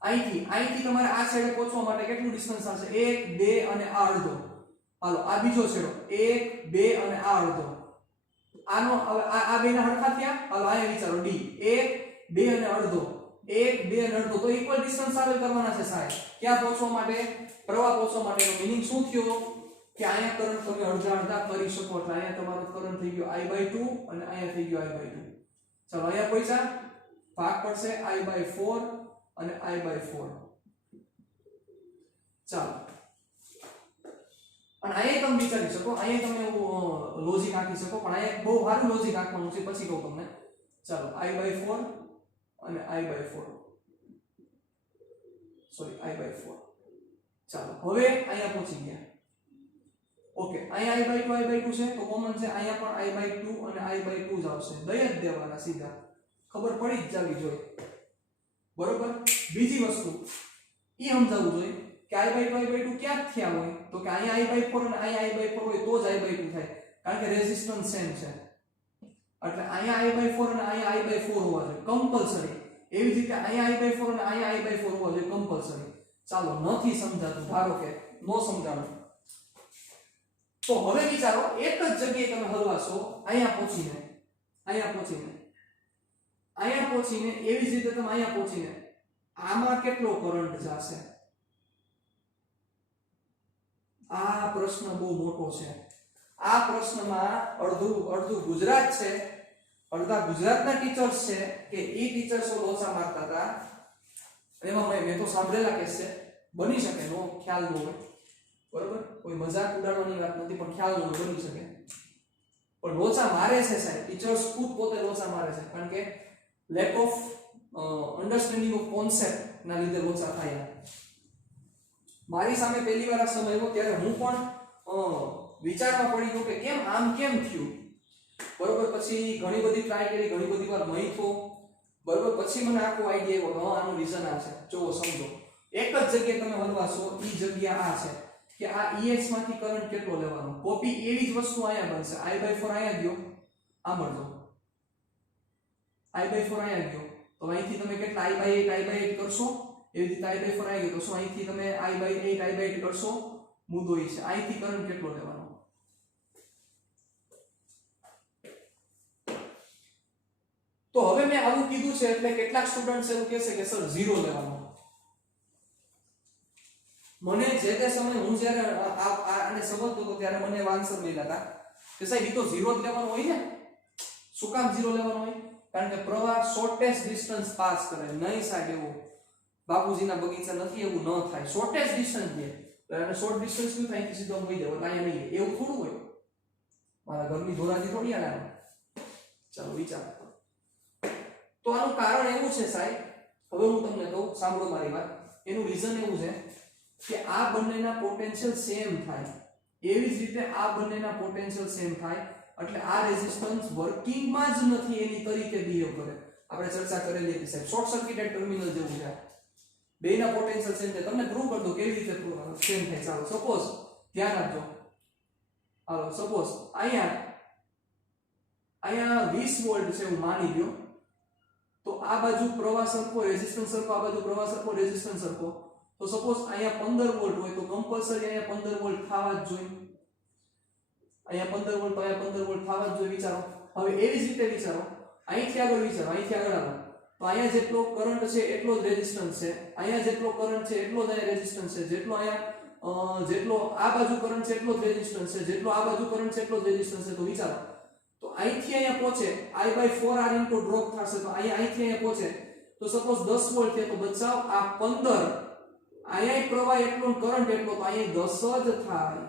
અહીંથી તમારે આ છેડે પહોંચવા માટે કેટલું ડિસ્ટન્સ થશે? 1 2 અને આ અડધો. હાલો આ બીજો છેડો 1 2 અને આ અડધો. આનો હવે આ બેના હરખા થયા. હાલો અહીંયા વિચારો d 1 2 અને અડધો, 1 2 અને અડધો. તો ઇક્વલ ડિસ્ટન્સ ટ્રાવેલ કરવાના છે સાહેબ. ક્યાં પહોંચવા માટે? પ્રવાહ પહોંચવા માટેનો મીનિંગ શું થયો કે અહીંયા કરંટ તમે અડધા કરી શકો. એટલે અહીંયા તમારો કરંટ થઈ ગયો I/2 અને અહીંયા થઈ ગયો I/2. ચાલો અહીંયા પૈસા ભાગ પડશે I/4 અને I/4. ચાલો અને અહીંયા તમે વિચારી શકો, અહીંયા તમે લોજિક આંકી શકો, પણ અહીંયા બહુ સારું લોજિક આંકવાનું છે, પછી કહું તમને. ચાલો I/4 અને I/4, સોરી I/4. ચાલો હવે અહીંયા પહોંચી ગયા. ઓકે, અહીંયા I/2 છે તો કોમન છે. અહીંયા પણ I/2 અને I/2 જ આવશે. દઈ જ દેવાના સીધા, ખબર પડી જ જાવી જોઈએ. બરોબર. બીજી વસ્તુ ઈ સમજાવવું જોઈએ કે I/2 ક્યાં થયા હોય? તો કે અહીંયા I/4 અને અહીંયા I/4 હોય તો જ I/2 થાય, કારણ કે રેઝિસ્ટન્સ સેમ છે. એટલે અહીંયા I/4 અને અહીંયા I/4 હોવા જોઈએ કમ્પલસરી. એવી જ રીતે અહીંયા I/4 અને અહીંયા I/4 હોવા જોઈએ કમ્પલસરી. ચાલો નથી સમજાતું, ધારો કે નો સમજાણું, તો હવે વિચારો એક જ જગ્યાએ તમે હલવાશો. અહીંયા પહોંચીને એવી જ રીતે તમે અહીંયા પહોંચીને આમાં કેટલો કરંટ જશે? આ પ્રશ્ન બહુ મોટો છે. આ પ્રશ્નમાં અડધું ગુજરાત છે, અડધા ગુજરાતના ટીચર્સ છે કે એ ટીચર્સો લોચા મારતા હતા. એમાં મેં તો સાંભળેલા કેસ છે, બની શકે નો ખ્યાલ ન હોય. બરોબર, કોઈ મજાક ઉડાડવાની વાત નથી, પણ ખ્યાલ ન હોય, બની શકે. પણ લોચા મારે છે સાહેબ, ટીચર્સ ખુદ પોતે લોચા મારે છે, કારણ કે lack of understanding of concept ના લીધે લોચા થાય. મારી સામે પહેલી વાર આ સમય આવ્યો ત્યારે હું પણ વિચારમાં પડી ગયો કે કેમ આમ કેમ થયું. બરોબર, પછી ઘણી બધી ટ્રાય કરી, ઘણી બધી વાર મહીતો. બરોબર, પછી મને આખો આઈડિયા આવ્યો કે આનું રીઝન આ છે. જો સમજો, એક જ જગ્યાએ તમે હલવાશો, ઈ જગ્યા આ છે કે આ EX માંથી કરંટ કેટલો લેવાનો. કોપી એવી જ વસ્તુ અહીંયા બનશે. I/4 અહીંયા ગયો, આમ મળજો I/4 અહીંયા ગયો, તો અહીંથી તમે કેટલા I/8 કરશો. એવી રીતે I/4 આવી ગયો તો શું અહીંથી તમે I/8 કરશો. મુદ્દો એ છે અહીંથી કરંટ કેટલો લેવાનો. તો હવે મેં આવું કીધું છે એટલે કેટલાક સ્ટુડન્ટ્સ એવું કહે છે કે સર 0 લેવાનો. મને જે તે સમય હું જ્યારે આને સમજતો હતો ત્યારે મને આન્સર મળ્યા હતા કે સાહેબ ઈ તો 0 જ લેવાનો હોય ને. શું કામ 0 લેવાનો હોય? કારણ કે પ્રવાહ શોર્ટેસ્ટ ડિસ્ટન્સ પાસ કરે. નહીં સાહેબ, એવું બાપુજીના બગીચા નથી, એવું ન થાય. શોર્ટેસ્ટ ડિસ્ટન્સ છે, અને શોર્ટ ડિસ્ટન્સ શું થાય? સીધો મળી જાય, અહીંયા નહીં. એવું થોડું હોય, મારા ઘરની ધોરાજી થોડી આને. ચાલો વિચાર. તો આનું કારણ એવું છે સાહેબ, હવે હું તમને કહું, સાંભળો મારી વાત. એનું રીઝન એવું છે કે આ બંનેના પોટેન્શિયલ સેમ થાય. એવી જ રીતે આ બંનેના પોટેન્શિયલ સેમ થાય, એટલે આ રેઝિસ્ટન્સ વર્કિંગમાં જ નથી એની તરીકે બિહેવ કરે. આપણે ચર્ચા કરેલી હતી સાહેબ, શોર્ટ સર્કિટેડ ટર્મિનલ જેવું છે. બેના પોટેન્શિયલ સેમ છે. તમને પ્રૂવ કરી દો કેવી રીતે સેમ થાય. ચાલો સપોઝ ધ્યાન આપજો. હાલો સપોઝ અહીંયા 20 વોલ્ટ છે હું માની લ્યો, તો આ બાજુ પ્રવાહ સરખો, રેઝિસ્ટન્સ સરખો, આ બાજુ પ્રવાહ સરખો, રેઝિસ્ટન્સ સરખો. તો સપોઝ અહીંયા 15 વોલ્ટ હોય તો કમ્પલસરી અહીંયા 15 વોલ્ટ થવા જ જોઈએ. અહીંયા 15 વોલ્ટ તો અહીંયા 15 વોલ્ટ થવા જ જોઈએ. વિચારો હવે એવી જ રીતે વિચારો, અહીંથી આગળ વિચારો, અહીંથી આગળ આવો તો અહીંયા જેટલો કરંટ છે એટલો જ રેઝિસ્ટન્સ છે, અહીંયા જેટલો કરંટ છે એટલો જ અહીંયા રેઝિસ્ટન્સ છે, જેટલો અહીંયા જેટલો આ બાજુ કરંટ છે એટલો જ રેઝિસ્ટન્સ છે, જેટલો આ બાજુ કરંટ છે એટલો જ રેઝિસ્ટન્સ છે. તો વિચારો, તો અહીંથી અહીંયા પહોંચે I/4R ઇન્ટુ ડ્રોપ થશે, તો અહીંથી અહીંયા પહોંચે તો સપોઝ 10 વોલ્ટ છે, તો બચાવ આ 15, અહીંયા પ્રવાહ એટલો કરંટ એટલો, તો અહીંયા 10 જ થાય.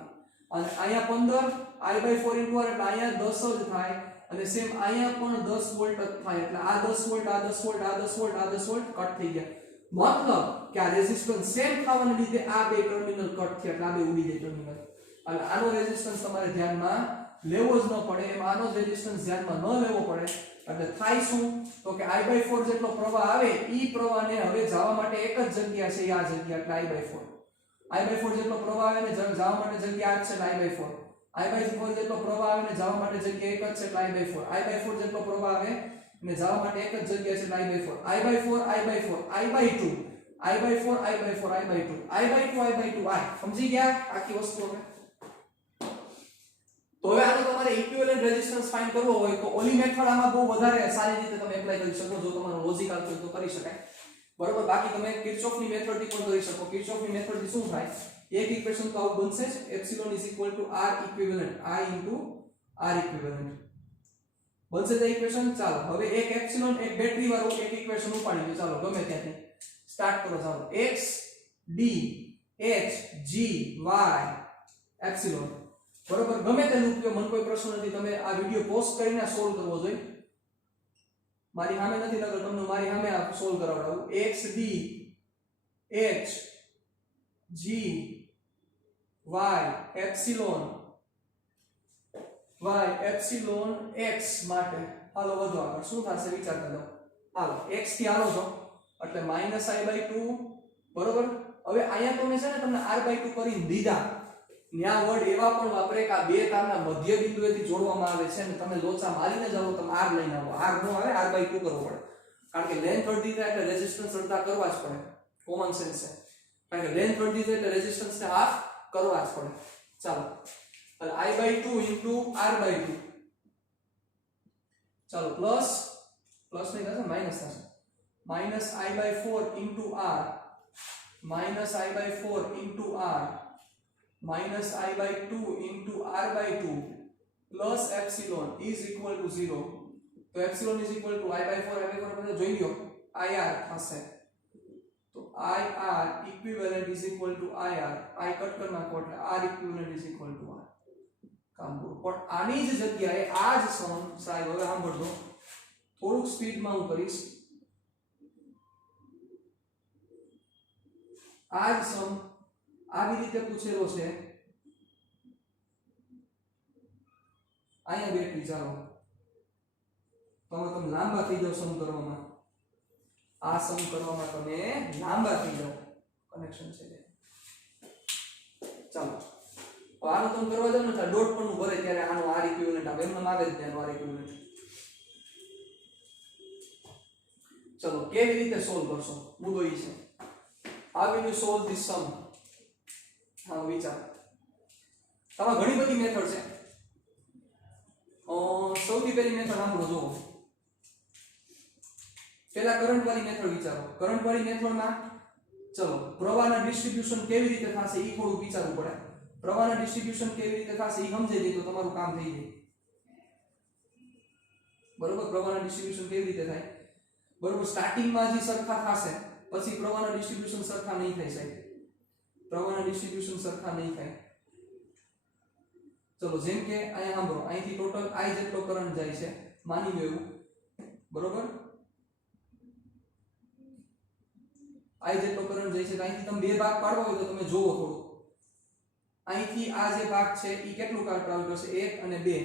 અને અહીંયા 15 I/4 ઇન્ટુ R એટલે અહીંયા 10 જ થાય. અને સેમ અહીંયા પણ 10 વોલ્ટ જ થાય. એટલે આ 10 વોલ્ટ, આ 10 વોલ્ટ, આ 10 વોલ્ટ, આ 10 વોલ્ટ કટ થઈ ગયા. મતલબ કે આ રેઝિસ્ટન્સ સેમ થવાને લીધે આ બે ટર્મિનલ કટ થયા, એટલે આ બે ઉડી જાય ટર્મિનલ. એટલે આનો રેઝિસ્ટન્સ તમારે ધ્યાનમાં લેવો જ ન પડે, એમ આનો રેઝિસ્ટન્સ ધ્યાનમાં ન લેવો પડે. એટલે થાય શું તો કે I/4 જેટલો પ્રવાહ આવે ઈ પ્રવાહને હવે જવા માટે એક જ જગ્યા છે, આ જગ્યા એટલે I/4. I/4 જેટલો પ્રવાહ આવે ને જવા માટે જગ્યા આ જ છે I/4. I/4 જેટલો પ્રવાહ આવે ને જવા માટે જગ્યા એક જ છે એટલે I/4. I/4 જેટલો પ્રવાહ આવે ને જવા માટે એક જ જગ્યા છે એટલે I/4. I/4 I/4 I/2 I/4 I/4 I/2 I/2 I સમજી ગયા આખી વસ્તુ હવે. તો હવે આનો તમારે ઇક્વિવેલન્ટ રેઝિસ્ટન્સ ફાઇન્ડ કરવો હોય તો ઓલી મેથડ આમાં બહુ વધારે સારી રીતે તમે એપ્લાય કરી શકો, જો તમારો લોજિક આવતો હોય તો કરી શકાય, બરોબર. બાકી તમે કિર્ચોફની મેથડ થી પણ કરી શકો. કિર્ચોફની મેથડ થી શું થાય, એક ઇક્વેશન તો આવું બનશે જ, epsilon is equal two R equivalent, I into R equivalent બનશે તે ઇક્વેશન. ચાલો હવે એક એપ્સિલોન એક બેટરી વાળું એક ઇક્વેશન ઉપાડી લો, ચાલો ગમે ત્યાંથી સ્ટાર્ટ કરો. ચાલો x d h g y epsilon, બરોબર. ગમે તેનો ઉપયોગ, મને કોઈ પ્રશ્ન નથી, તમે આ વિડિયો પોસ્ટ કરીને સોલ્વ કરવો જોઈએ. મારી સામે નથી, નકર તમને મારી સામે આ સોલ્વ કરાવડાવું. x d h g y epsilon x માટે હાલો વધો આગળ શું થશે વિચાર કરો. હાલો x થી હાલો છો એટલે -I/2, બરોબર. હવે અહીંયા તો મેં છે ને તમને R/2 કરી દીધા, ન્યા વર્ડ એવા પણ વાપરે કે આ બે તારના મધ્ય બિંદુએથી જોડવામાં આવે છે અને તમે લોચા મારીને જાઓ તમે R લઈને આવો, R નો આવે R/2 કરવો પડે, કારણ કે લેન્થ અડધી થાય એટલે રેઝિસ્ટન્સ અડધા કરવા જ પડે, કોમન સેન્સ છે. કારણ કે લેન્થ અડધી થાય એટલે રેઝિસ્ટન્સને હાફ કરવા જ પડે. ચાલો એટલે I/2 ઇન્ટુ R/2, ચાલો પ્લસ નહીં થશે માઈનસ થશે, -I/4 into R -I/4 into R -I/2 into R/2 plus epsilon is equal two 0. તો epsilon is equal two I/4 બધા જોઈ લ્યો IR થશે. તો IR equivalent is equal two IR, I cut કરી નાખો એટલે R equivalent is equal two R. કામ પૂરું. પણ આની જ જગ્યાએ આ જ સમ સાહેબ હવે સાંભળજો, થોડુંક સ્પીડમાં હું કરીશ. આ જ સમ આવી રીતે પૂછેલો છે અહીંયા બેટરી. ચાલો તમે લાંબા થઈ જાવ સમ કરવામાં, આ સમ કરવામાં તમે લાંબા થઈ જાવ, કનેક્શન છે. ચાલો આનો તમે કરવા જાવ ને એટલે ડોટ પણ ભરે ત્યારે આનો R ઇક્વિવેલન્ટ આવે, એમને આવે જ ત્યાં R ઇક્વિવેલન્ટ. ચલો કેવી રીતે સોલ્વ કરશો, મુદ્દો ઈ છે. How will you solve this sum? હા વિચાર. તમારે ઘણી બધી મેથડ છે. સૌથી પહેલી મેથડ સાંભળો જુઓ. પહેલા કરંટ વાળી મેથડ વિચારો. કરંટ વાળી મેથડમાં ચલો પ્રવાહના ડિસ્ટ્રીબ્યુશન કેવી રીતે થશે ઈ થોડું વિચારવું પડે. પ્રવાહના ડિસ્ટ્રીબ્યુશન કેવી રીતે થશે ઈ સમજાઈ જાય તો તમારું કામ થઈ જાય, બરોબર. પ્રવાહના ડિસ્ટ્રીબ્યુશન કેવી રીતે થાય, બરોબર. સ્ટાર્ટિંગમાં જે સરખા થશે પછી પ્રવાહના ડિસ્ટ્રીબ્યુશન સરખા નહીં થાય સાહેબ, પ્રવાહના ડિસ્ટ્રીબ્યુશન સરખા નહીં થાય. ચલો જેમ કે અહીંયા સાંભળો, અહીંથી ટોટલ I જેટલો કરંટ જાય છે માની લો એવું, બરોબર. I જેટલો કરંટ જાય છે તો અહીંથી તમે બે ભાગ પાડવા હોય તો તમે જોવો થોડું, અહીંથી આ જે ભાગ છે ઈ કેટલું ટ્રાવેલ કરશે 1 અને 2,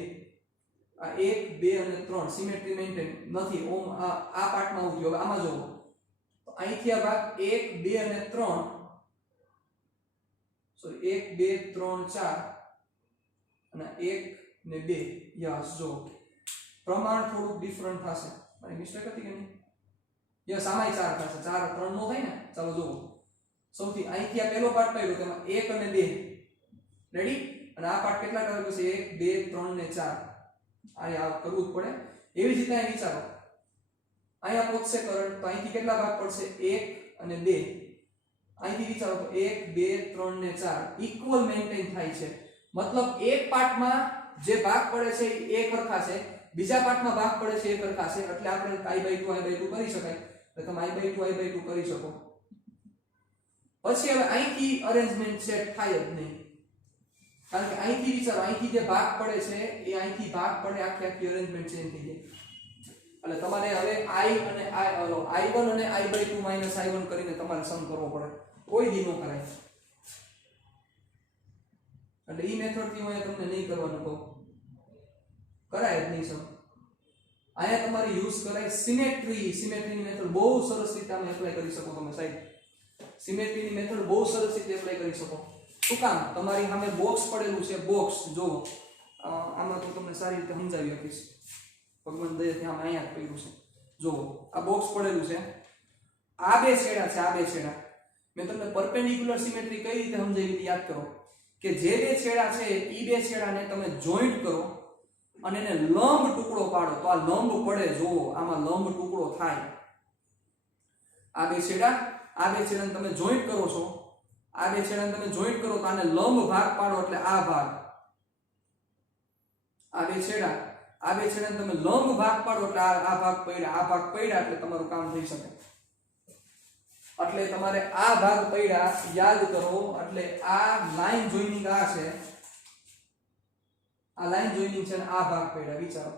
આ 1 2 અને 3 સિમેટ્રી મેન્ટેન નથી. ઓમ આ પાર્ટમાં આવું ગયું. હવે આમાં જોવો તો અહીંથી આ ભાગ 1 2 અને 3, સોરી 1 2 3 4 અને 1 ને 2, યસ જો પ્રમાણ થોડું ડિફરન્ટ થશે. મારી મિસ્ટેક હતી કે નહીં? યસ આમાંય 4 થશે, 4 3 નો થાય ને. ચાલો જોવો સૌથી અહીંથી આ પહેલો પાર્ટ પડ્યો તેમાં 1 અને 2 રેડી, અને આ પાર્ટ કેટલા ટ્રાવેલ કરશે 1 2 3 ને 4, આ કરવું જ પડે. એવી જ રીતે અહીં વિચારો, અહીંયા પહોંચશે કરંટ તો અહીંથી કેટલા ભાગ પડશે 1 અને 2, અહીંથી વિચારો તો 1 2 3 ને 4 ઇક્વલ મેન્ટેન થાય છે. મતલબ એક પાર્ટમાં જે ભાગ પડે છે એ સરખા છે, બીજા પાર્ટમાં ભાગ પડે છે એ સરખા છે, એટલે આપણે I/2 કરી શકાય. એટલે તમે I/2 કરી શકો. પછી હવે અહીંથી અરેન્જમેન્ટ સેટ થાય જ નહીં, કારણ કે અહીંથી વિચારો અહીંથી જે ભાગ પડે છે એ અહીંથી ભાગ પડે આખી અરેન્જમેન્ટ ચેન્જ થઈ જાય. એટલે તમારે હવે I1 અને I/2 -I1 કરીને તમારે સમ કરવો પડે, કોઈ દી ન કરાય. એટલે ઈ મેથડ થી હું તમને નહીં કરવાનું કહું, કરાય જ નહીં સર. આયા તમારે યુઝ કરાય સિમેટ્રીની મેથડ બહુ સરસ રીતે તમે એપ્લાય કરી શકો તમે સાહેબ. સિમેટ્રીની મેથડ બહુ સરસ રીતે એપ્લાય કરી શકો. શું કામ? તમારી સામે બોક્સ પડેલું છે, બોક્સ જો આમાં તો તમને સારી રીતે સમજાવી આપીશ. ભગવાન દયાથી આમાં અહીંયા પડ્યું છે. જો આ બોક્સ પડેલું છે, આ બે છેડા છે, આ બે છેડા. મેં તમને પરપેન્ડિક્યુલર સિમેટ્રી કઈ રીતે સમજાવી યાદ કરો કે જે બે છેડા છે ઈ બે છેડાને તમે જોઈન્ટ કરો અને એને લંબ ટુકડો પાડો તો આ લંબ પડે. જો આમાં લંબ ટુકડો થાય. આ બે છેડાને તમે જોઈન્ટ કરો છો, આ બે છેડાને તમે જોઈન્ટ કરો તો આને લંબ ભાગ પાડો એટલે આ ભાગ. આ બે છેડાને તમે લંબ ભાગ પાડો એટલે આ ભાગ પડ્યા એટલે તમારું કામ થઈ શકે. એટલે તમારે આ ભાગ પડ્યા યાદ કરો. એટલે આ લાઈન જોઈનિંગ આ છે, આ લાઈન જોઈનિંગ છે ને આ ભાગ પડ્યા. વિચારો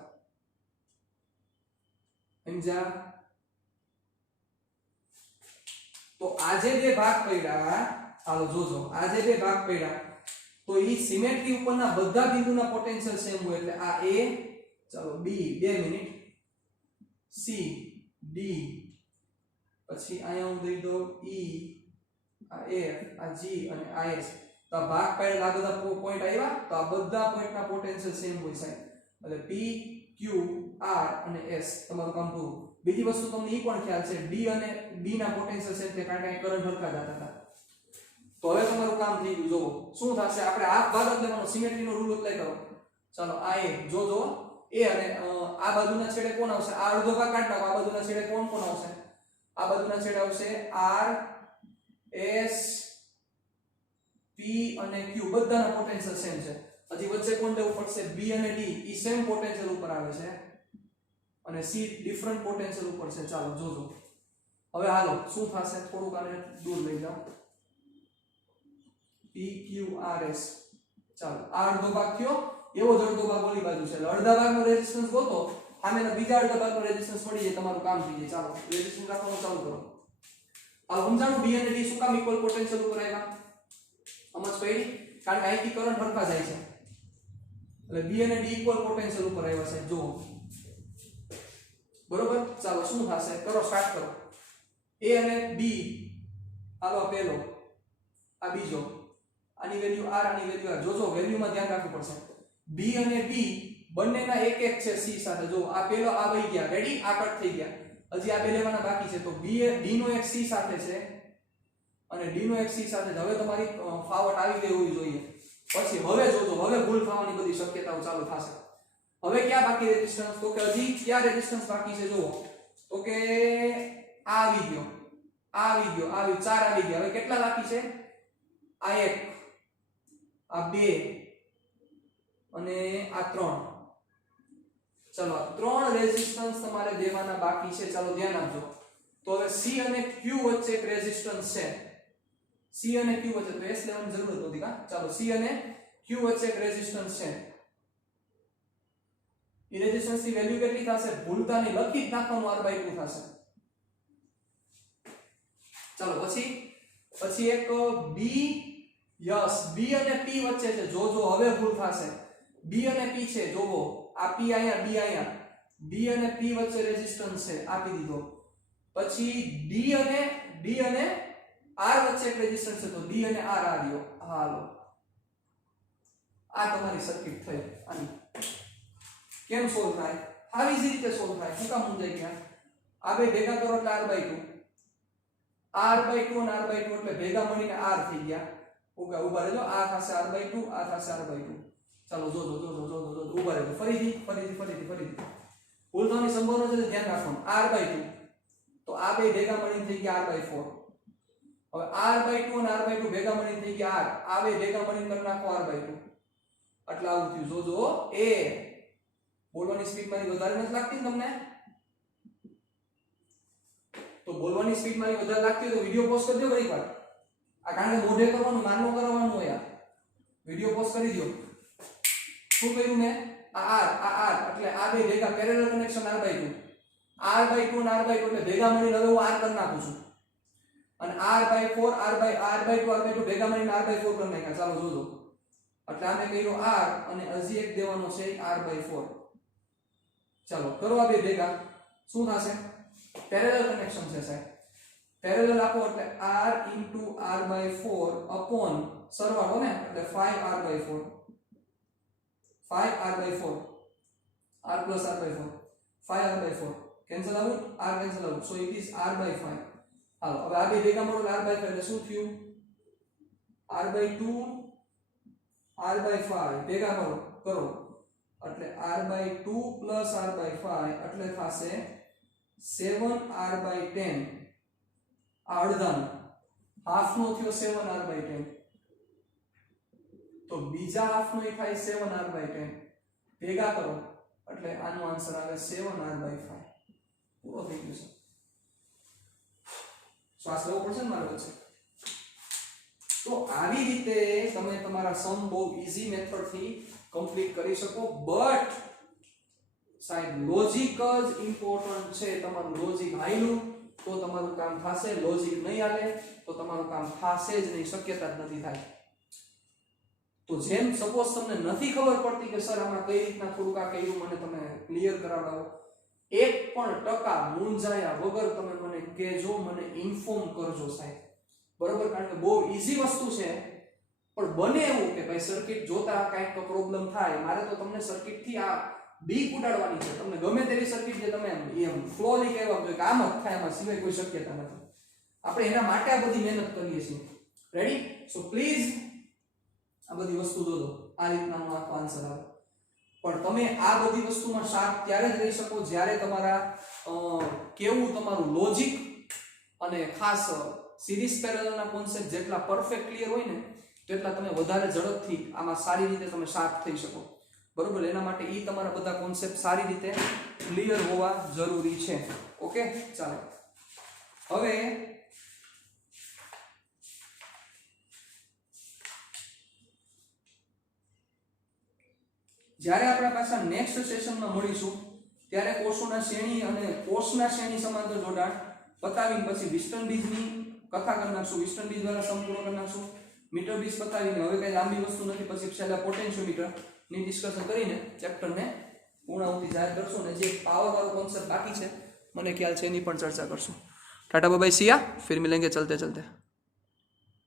સમજ્યા? તો આજે બે ભાગ પડ્યા, હાલો જોજો, આજે બે ભાગ પડ્યા તો ઈ સિમેટ્રી ઉપરના બધા બિંદુના પોટેન્શિયલ સેમ હોય. એટલે આ A, ચાલો B, 2 મિનિટ, C, D, પછી અહીંયા હું દઈ દઉં E, આ F, આ G અને આ S. તો આ ભાગ પાડેલા આ બધા પોઈન્ટ આવ્યા તો આ બધા પોઈન્ટના પોટેન્શિયલ સેમ હોય સાહેબ. એટલે P, Q, R અને S તમારું કામ પૂરું. બીજી વસ્તુ તમને એ પણ ખ્યાલ છે D અને B ના પોટેન્શિયલ સેમ છે કારણ કે કરંટ હરખા જતા હતા. તો હવે તમારું કામ થઈ ગયું. જોવો શું થશે, આપણે આ ભાગ જ લેવાનો, સિમેટ્રીનો રૂલ એપ્લાય કરો. ચાલો આ A જો A અને આ બાજુના છેડે કોણ આવશે? આ અડધો ભાગ કાઢ નાખો. આ બાજુના છેડે કોણ આવશે? આ બાજુના છેડે આવશે R, S, P અને Q. બધાના પોટેન્શિયલ સેમ છે. હજી વચ્ચે કોણ લેવું પડશે? B અને D. ઈ સેમ પોટેન્શિયલ ઉપર આવે છે અને C ડિફરન્ટ પોટેન્શિયલ ઉપર છે. ચાલો જોજો. હવે હાલો શું થશે, થોડુંક આને દૂર લઈ જાઓ. P, Q, R, S. ચાલો આ અડધો ભાગ થયો, એવો જ અડધો ભાગ ઓલી બાજુ છે. એટલે અડધા ભાગનો રેઝિસ્ટન્સ ગોતો, સામેના બીજા અડધા ભાગનો રેઝિસ્ટન્સ મળી જાય, તમારું કામ થઈ જાય. ચાલો રેઝિસ્ટન્સ રાખવાનું ચાલુ કરો. આ સમજાણું B અને D શું કામ ઇક્વલ પોટેન્શિયલ ઉપર આવ્યા? સમજ પડી? કારણ કે અહીંથી કરંટ હરખા જાય છે એટલે B અને D ઇક્વલ પોટેન્શિયલ ઉપર આવ્યા છે. જુઓ બરોબર. ચાલો શું થશે, કરો, સ્ટાર્ટ કરો. A અને B, હાલો પહેલો, આ બીજો, આની વેલ્યુ R, આની વેલ્યુ R. જોજો વેલ્યુમાં ધ્યાન રાખવું પડશે. B અને D બંનેના એક એક છે C સાથે. જો આ પહેલો આ વહી ગયા, રેડી, આ કટ થઈ ગયા. હજી આ બે લેવાના બાકી છે. તો B D નો એક C સાથે છે અને D નો એક C સાથે છે. હવે તમારી ફાવટ આવી ગઈ હોવી જોઈએ. પછી હવે જોજો, હવે ભૂલ થવાની બધી શક્યતાઓ ચાલુ થશે. હવે ક્યાં બાકી રેઝિસ્ટન્સ? તો કે હજી ક્યાં રેઝિસ્ટન્સ બાકી છે? જુઓ તો કે આ આવી ગયો, આ આવી ગયો, આવી 4 આવી ગયા. હવે કેટલા બાકી છે? આ 1, આ 2 અને આ 3. ચલો 3 રેઝિસ્ટન્સ તમારે દેવાના બાકી છે. ચાલો ધ્યાન આપજો. તો હવે C અને Q વચ્ચે એક રેઝિસ્ટન્સ છે. C અને Q વચ્ચે તો S લેવાની જરૂર નથી કા. ચાલો C અને Q વચ્ચે એક રેઝિસ્ટન્સ છે. એ રેઝિસ્ટન્સ ની વેલ્યુ કેટલી થશે? ભૂલતા નહીં, લખી જ નાખવાનું, R/2 થશે. ચાલો પછી એક B, યસ, B અને P વચ્ચે છે. જોજો હવે ભૂલ થશે. B અને P છે. જોવો આ P અહીંયા, B અહીંયા, B અને P વચ્ચે રેઝિસ્ટન્સ છે, આપી દીધો. પછી D અને R વચ્ચે એક રેઝિસ્ટન્સ છે. તો D અને R આવ્યો. હાલો આ તમારી સર્કિટ થઈ. આની કેમ સોલ્વ થાય? આવી જ રીતે સોલ્વ થાય. શું કામ સમજાઈ ગયા? આ બે ભેગા કરો એટલે R/2, R/2 અને R/2 એટલે ભેગા મળીને R થઈ ગયા. ઉભા રહેજો. આ થશે R/2, આ થશે R/2. ચાલો જોજો ઉભા રહેજો. ફરીથી ભૂલ થવાની સંભાવના છે, ધ્યાન રાખવાનું. R/2 તો આ બે ભેગા મળીને થઈ ગયા R/4. હવે R/2 અને R/2 ભેગા મળીને થઈ ગયા R. આ બે ભેગા મળીને કરી નાખો R/2. એટલે આવું થયું. જોજો એ બોલવાની સ્પીડ મારી વધારે નથી લાગતી તમને? તો બોલવાની સ્પીડ મારી વધારે લાગતી હોય તો વિડિયો પોઝ કરી દો એકવાર. આ કારણ કે મોઢે કરવાનું, માનનો કરવાનું હોય. વિડિયો પોઝ કરી દો. શું કર્યું મેં? આ R એટલે આ બે ભેગા પેરેલલ કનેક્શન R/2 અને R/2 એટલે ભેગા મળીને હવે હું R કરી નાખું છું. અને R/4 R/2 ભેગા મળીને R/4 કરી નાખ્યા. ચાલો જોજો એટલે આને કર્યો r અને હજી એક દેવાનો છે r/4. ચાલો કરવા બે ભેગા શું થશે પેરેલલ કનેક્શન છે સાહેબ પેરેલલ આપો એટલે r * r/4 અપોન સરવાળો ને એટલે 5r/4 5r/4 r plus r/4 5r/4 cancel out r cancel out so it is r/5. હાલો હવે આ બે ભેગા મળો r/5 એટલે શું થયું r/2 r/5 ભેગા કરો એટલે r/2 plus r/5 એટલે થશે 7r/10. આ અડધાનો હાફ નો થયો 7r/10 તો બીજા હાફ નો થાય 7r/10 ભેગા કરો એટલે આનો આન્સર આવે 7r/5. પૂરો થઈ ગયો છે. શ્વાસ લેવો પડશે ને મારે વચ્ચે. તો આવી રીતે તમે તમારા સમ બહુ ઈઝી મેથડ થી કમ્પ્લીટ કરી શકો બટ સાહેબ લોજિક જ ઇમ્પોર્ટન્ટ છે. તમારું લોજિક હાઈલું તો તમારું કામ થશે લોજિક નહીં હાલે તો તમારું કામ થશે જ નહીં શક્યતા જ નથી થાય. તો જેમ સપોઝ તમને નથી ખબર પડતી કે સર આમાં કઈ રીતના થોડુંક આ કર્યું મને તમે ક્લિયર કરાવડાવો 1% મૂંઝાયા વગર તમે મને કહેજો મને ઇન્ફોર્મ કરજો સાહેબ બરોબર કારણ કે બહુ ઈઝી વસ્તુ છે પણ બને એવું કે ભાઈ સર્કિટ જોતા કંઈક પ્રોબ્લેમ થાય મારે તો તમને સર્કિટ થી આ બીક ઉડાડવાની છે. તમને ગમે તેવી સર્કિટ જે તમે એમ ફ્લોલી કહેવા જોઈએ કે આમ જ થાય એમાં સિવાય કોઈ શક્યતા નથી. આપણે એના માટે આ બધી મહેનત કરીએ છીએ. રેડી સો પ્લીઝ આ બધી વસ્તુ જોજો આ રીતનાનો આન્સર આવે પણ તમે આ બધી વસ્તુમાં શાર્પ ત્યારે જ રહી શકો જ્યારે તમારા કેવું તમારું લોજિક અને ખાસ સિરીઝ પેરેલલના કોન્સેપ્ટ જેટલા પરફેક્ટ ક્લિયર હોય ને તેટલા તમે વધારે ઝડપથી આમાં સારી રીતે તમે શાર્પ થઈ શકો બરોબર. એના માટે ઈ તમારા બધા કોન્સેપ્ટ સારી રીતે ક્લિયર હોવા જરૂરી છે. ઓકે ચાલો હવે જ્યારે આપણે પાછા નેક્સ્ટ સેશનમાં મળીશું ત્યારે કોષોના શ્રેણી અને કોષના શ્રેણી સમાંતર જોડાણ બતાવીને પછી વિસ્ટન બીજની કથા કરી નાખશું. વિસ્ટન બીજ દ્વારા સંપૂર્ણ કરી નાખશું. મીટર બીજ બતાવીને હવે કઈ લાંબી વસ્તુ નથી પછી છેલ્લા પોટેન્શિયોમીટર ની ડિસ્કશન કરીને ચેપ્ટરને પૂર્ણાહુતિ જાહેર કરશું અને જે પાવર વાળો કોન્સેપ્ટ બાકી છે મને ખ્યાલ છે એની પણ ચર્ચા કરશું. टाटा बाय बाय सिया फिर मिलेंगे चलते चलते.